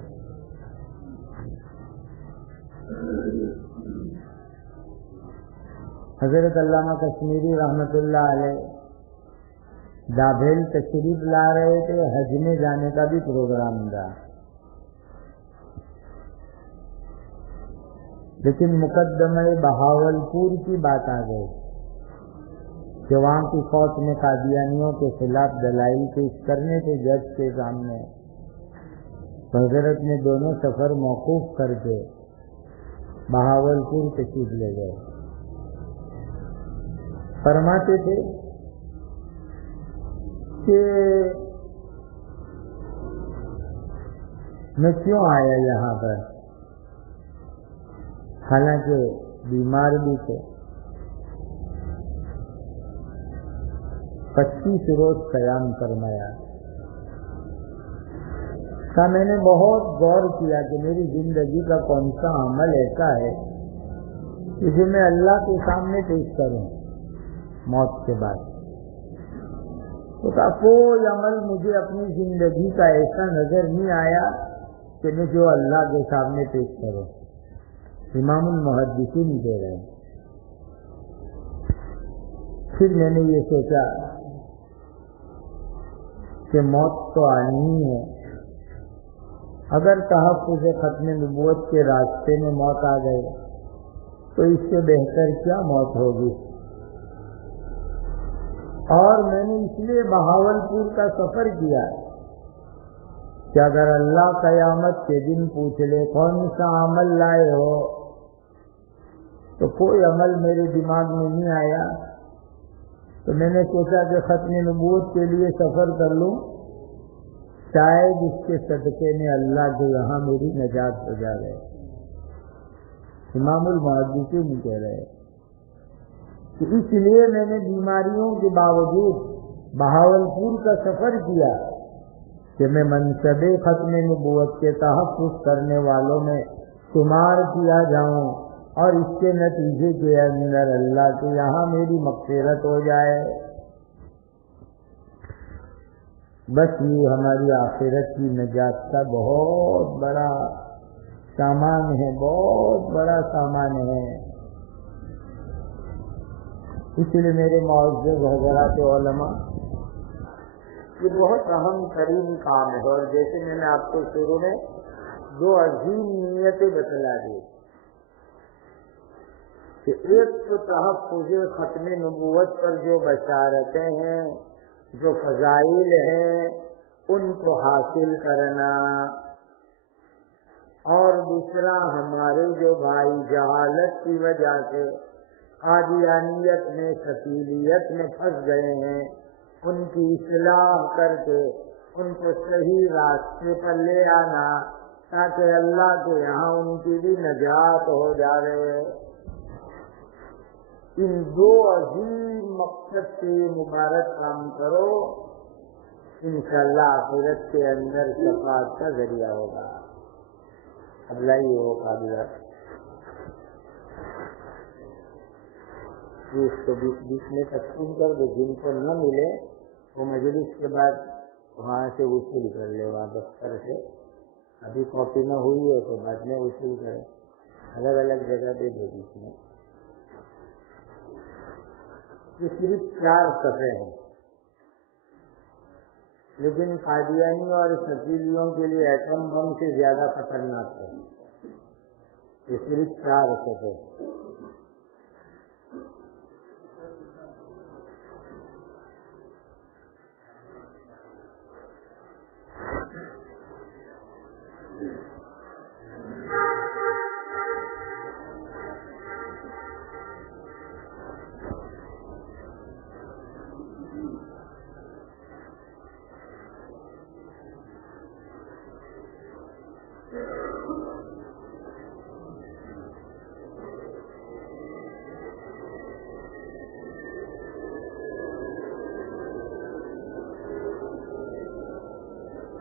حضرت علامہ کشمیری رحمت اللہ علیہ دابھیل تشریف لا رہے تھے، حج میں جانے کا بھی پروگرام تھا، لیکن مقدمہ بہاولپور کی بات آ گئی کہ وہاں کی فوج نے قادیانیوں کے خلاف دلائل پیش کرنے کے جج کے سامنے، حضرت نے دونوں سفر موقوف کر کے بہاولپور تشریف لے گئے۔ فرماتے تھے کہ میں کیوں آیا یہاں پر، حالانکہ بیمار بھی تھے، 25 روز قیام فرمایا۔ میں نے بہت غور کیا کہ میری زندگی کا کون سا عمل ایسا ہے جسے میں اللہ کے سامنے پیش کروں موت کے بعد۔ تو کوئی عمل مجھے اپنی زندگی کا ایسا نظر نہیں آیا کہ میں جو اللہ کے سامنے پیش کروں۔ امام المحدثین دے رہے ہیں۔ پھر میں نے یہ سوچا کہ موت تو آنی ہی ہے، اگر تحفظ ختم نبوت کے راستے میں موت آ گئے تو اس سے بہتر کیا موت ہوگی۔ اور میں نے اس لیے بہاولپور کا سفر کیا کہ اگر اللہ قیامت کے دن پوچھ لے کون سا عمل لائے ہو، تو کوئی عمل میرے دماغ میں نہیں آیا، تو میں نے سوچا کہ ختم نبوت کے لیے سفر کر لوں، شاید اس کے صدقے میں اللہ کے یہاں میری نجات ہو جائے۔ امام المحدثین کہہ رہے کہ اس لیے میں نے بیماریوں کے باوجود بہاولپور کا سفر کیا کہ میں منصب ختم نبوت کے تحفظ کرنے والوں میں شمار کیا جاؤں، اور اس کے نتیجے کے اندر اللہ کے یہاں میری مغفرت ہو جائے۔ بس یہ ہماری آخرت کی نجات کا بہت بڑا سامان ہے، بہت بڑا سامان ہے۔ اس لیے میرے معزز حضرات علماء، یہ بہت اہم ترین کام ہے، اور جیسے میں نے آپ کو شروع میں 2 عظیم نیتیں بتلا دی کہ ایک تو تحفظ ختم نبوت پر جو بشارتیں ہیں، جو فضائل ہیں، ان کو حاصل کرنا، اور دوسرا ہمارے جو بھائی جہالت کی وجہ سے قادیانیت میں فتیلیت میں پھنس گئے ہیں، ان کی اصلاح کر کے ان کو صحیح راستے پر لے آنا، تاکہ اللہ کے یہاں ان کی بھی نجات ہو جائے۔ ان 2 عظیم مقصد سے مبارک کام کرو، انشاءاللہ آخرت کے اندر شفاعت کا ذریعہ ہوگا۔ اب لائیے وہ قابلات اس کو 20 میں تقسیم کر دو، جن کو نہ ملے وہ مجلس کے بعد وہاں سے وصول کر لے، وہاں دفتر سے ابھی کاپی نہ ہوئی ہے تو بعد میں وصول کرے، الگ الگ جگہ دے دو۔ بیچ میں یہ صرف 4 صفحے ہیں، لیکن قادیانی اور سکیلیوں کے لیے ایٹم بم سے زیادہ خطرناک ہے۔ یہ صرف 4 صفحے۔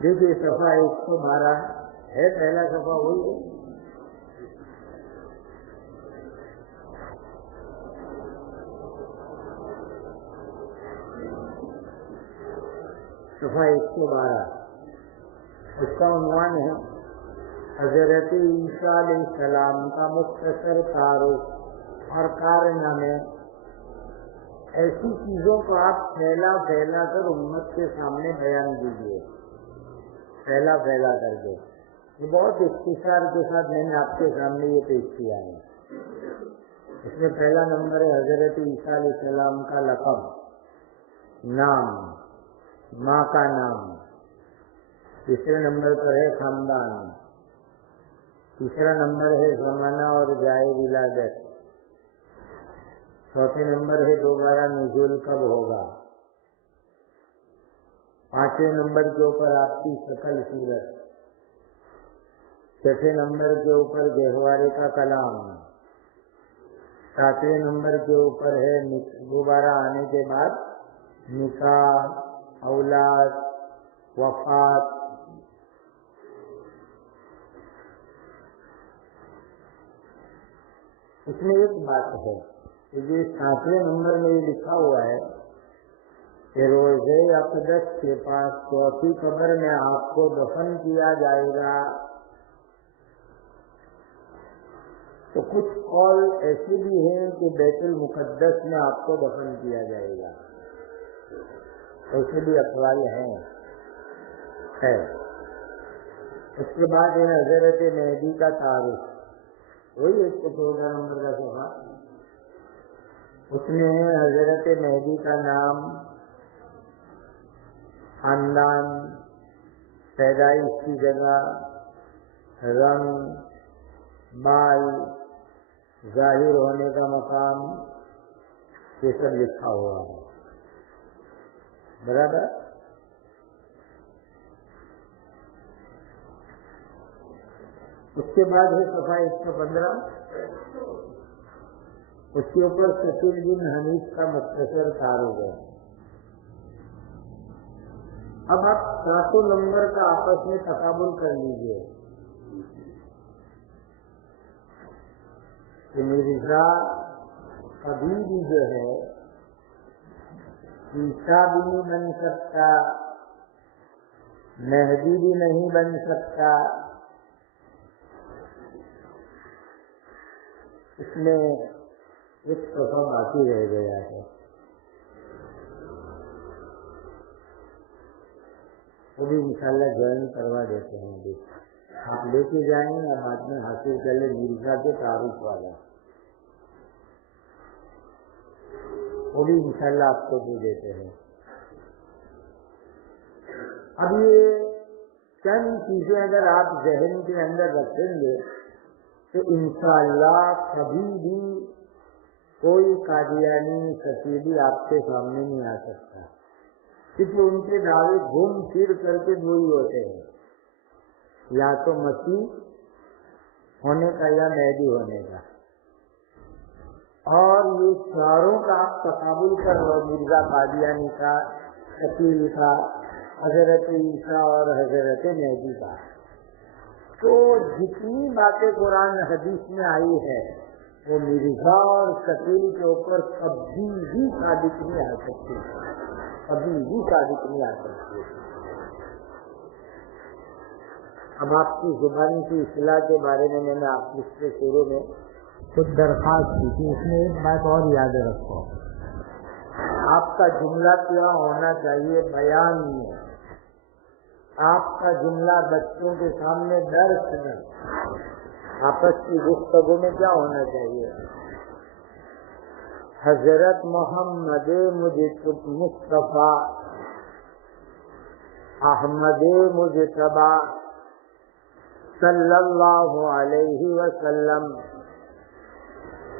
دیکھیے صفحہ 112 ہے، پہلا صفحہ وہی ہے۔ صفحہ 112 اس کا عنوان ہے حضرت عیسیٰ علیہ السلام کا مختصر تعارف اور کارنامے۔ ایسی چیزوں کو آپ پھیلا پھیلا کر امت کے سامنے بیان دیجیے، پھیلا پھیلا کر کے۔ یہ بہت اختصار کے ساتھ میں نے آپ کے سامنے یہ پیش کیا ہے۔ اس میں پہلا نمبر ہے حضرت عیسیٰ علیہ السلام کا لقب، نام، ماں کا نام۔ تیسرے نمبر پر ہے خاندان۔ تیسرا نمبر ہے زمانہ اور جائے ولادت۔ چوتھے نمبر ہے دوبارہ نزول کب ہوگا۔ پانچویں نمبر کے اوپر آپ کی شکل صورت۔ چھٹے نمبر کے اوپر گہوارے کا کلام۔ ساتویں نمبر کے اوپر ہے دوبارہ آنے کے بعد نکاح، اولاد، وفات۔ اس میں ایک بات ہے کہ یہ 7ویں نمبر میں یہ لکھا ہوا ہے کہ روزے اقدس کے پاس چوتھی قبر میں آپ کو دفن کیا جائے گا۔ تو کچھ قول ایسے بھی ہیں کہ بیت المقدس میں آپ کو دفن کیا جائے گا، ایسے بھی اقوال ہیں۔ اس کے بعد ہے حضرت مہدی کا تعارف، وہی 114 نمبر کا صفحہ۔ اس میں ہے حضرت مہدی کا نام، خاندان، پیدائش کی جگہ، رنگ، بال، ظاہر ہونے کا مقام، یہ سب لکھا ہوا ہے۔ برابر۔ اس کے بعد ہے صفحہ 115، اس کے اوپر شکیل بن حنیف کا مختصر تعارف ہے۔ اب آپ 7 نمبر کا آپس میں تقابل کر لیجئے کہ مرزا کبھی بھی جو ہے عیسیٰ بھی نہیں بن سکتا، مہدی بھی نہیں بن سکتا۔ اس میں ایک صفحہ باقی رہ گیا ہے، وہ بھی انشاءاللہ جوائن کروا دیتے ہیں۔ ابھی آپ لے کے جائیں یا بعد میں حاصل کر لیں، مرزا کے تعارف والا وہ بھی انشاءاللہ آپ کو دے دیتے ہیں۔ اب یہ چند چیزیں اگر آپ ذہن کے اندر رکھیں گے تو انشاءاللہ کبھی بھی کوئی قادیانی سچیدی آپ کے سامنے نہیں آ سکتا، کیونکہ ان کے دعوے گھوم پھر کر کے دو ہی ہوتے ہیں، یا تو مسیح ہونے کا یا مہدی ہونے کا۔ اور یہ چاروں کا آپ تقابل کر رہے، مرزا قادیانی کا، شکیل کا، حضرت عیسیٰ اور حضرت مہدی کا۔ تو جتنی باتیں قرآن حدیث میں آئی ہے وہ مرزا اور شکیل کے اوپر کبھی بھی ثابت نہیں آ سکتی، کبھی بھی ثابت نہیں آ سکتی۔ اب آپ کی زبان کی اصلاح کے بارے میں نے آپ سے شروع میں خود درخواست کی تھی، اس میں ایک بات اور یاد رکھو آپ کا جملہ کیا ہونا چاہیے بیان میں، آپ کا جملہ بچوں کے سامنے درس میں، آپس کی گفتگو میں کیا ہونا چاہیے؟ حضرت محمد مصطفیٰ احمد مجتبی صلی اللہ علیہ وسلم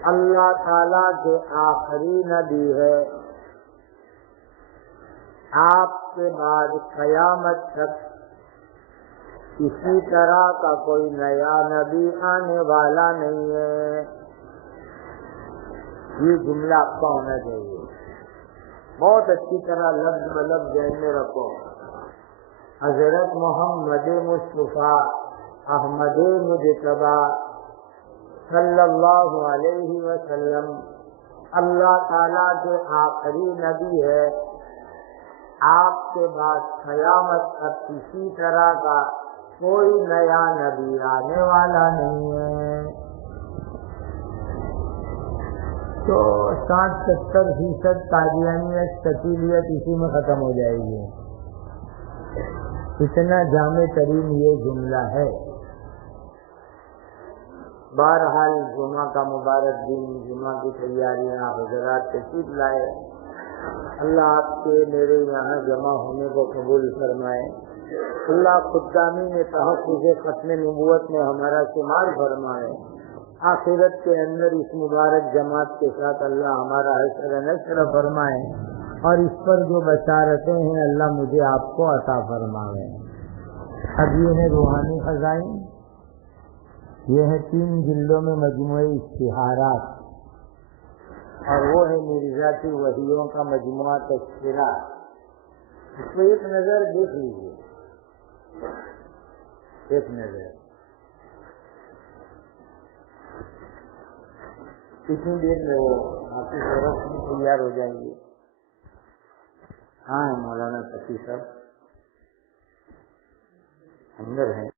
اللہ تعالیٰ کے آخری نبی ہے، آپ کے بعد قیامت تک اسی طرح کا کوئی نیا نبی آنے والا نہیں ہے۔ یہ جملہ آپ کا ہونا چاہیے، بہت اچھی طرح لفظ بلفظ ذہن میں رکھو۔ حضرت محمد مصطفیٰ احمد مجتبی صلی اللہ علیہ وسلم اللہ تعالیٰ کے آخری نبی ہے، آپ کے بعد قیامت تک کسی طرح کا کوئی نیا نبی آنے والا نہیں ہے۔ تو 60-70% قادیانیت تقیلیت اسی میں ختم ہو جائے گی۔ اتنا جامع ترین یہ جملہ ہے۔ بہرحال جمعہ کا مبارک دن، جمعہ کی تیاریاں حضرات تشریف لائے، اللہ آپ کے میرے یہاں جمع ہونے کو قبول فرمائے، اللہ خدامی میں تحفظ ختم نبوت میں ہمارا شمار فرمائے، آخرت کے اندر اس مبارک جماعت کے ساتھ اللہ ہمارا حشر نشر فرمائے، اور اس پر جو بشارتیں ہیں اللہ مجھے آپ کو عطا فرمائے۔ اب یہ ہے روحانی خزائن، یہ ہے 3 جلدوں میں مجموعہ اشتہارات، اور وہ ہے مرزاتی وحیوں کا مجموعہ تذکرہ۔ اس کو ایک نظر دیکھ لیجیے، ایک نظر۔ کتنی دیر میں وہ آپ کی طرف بھی تیار ہو جائیں گے؟ ہاں مولانا سفی صاحب اندر ہیں۔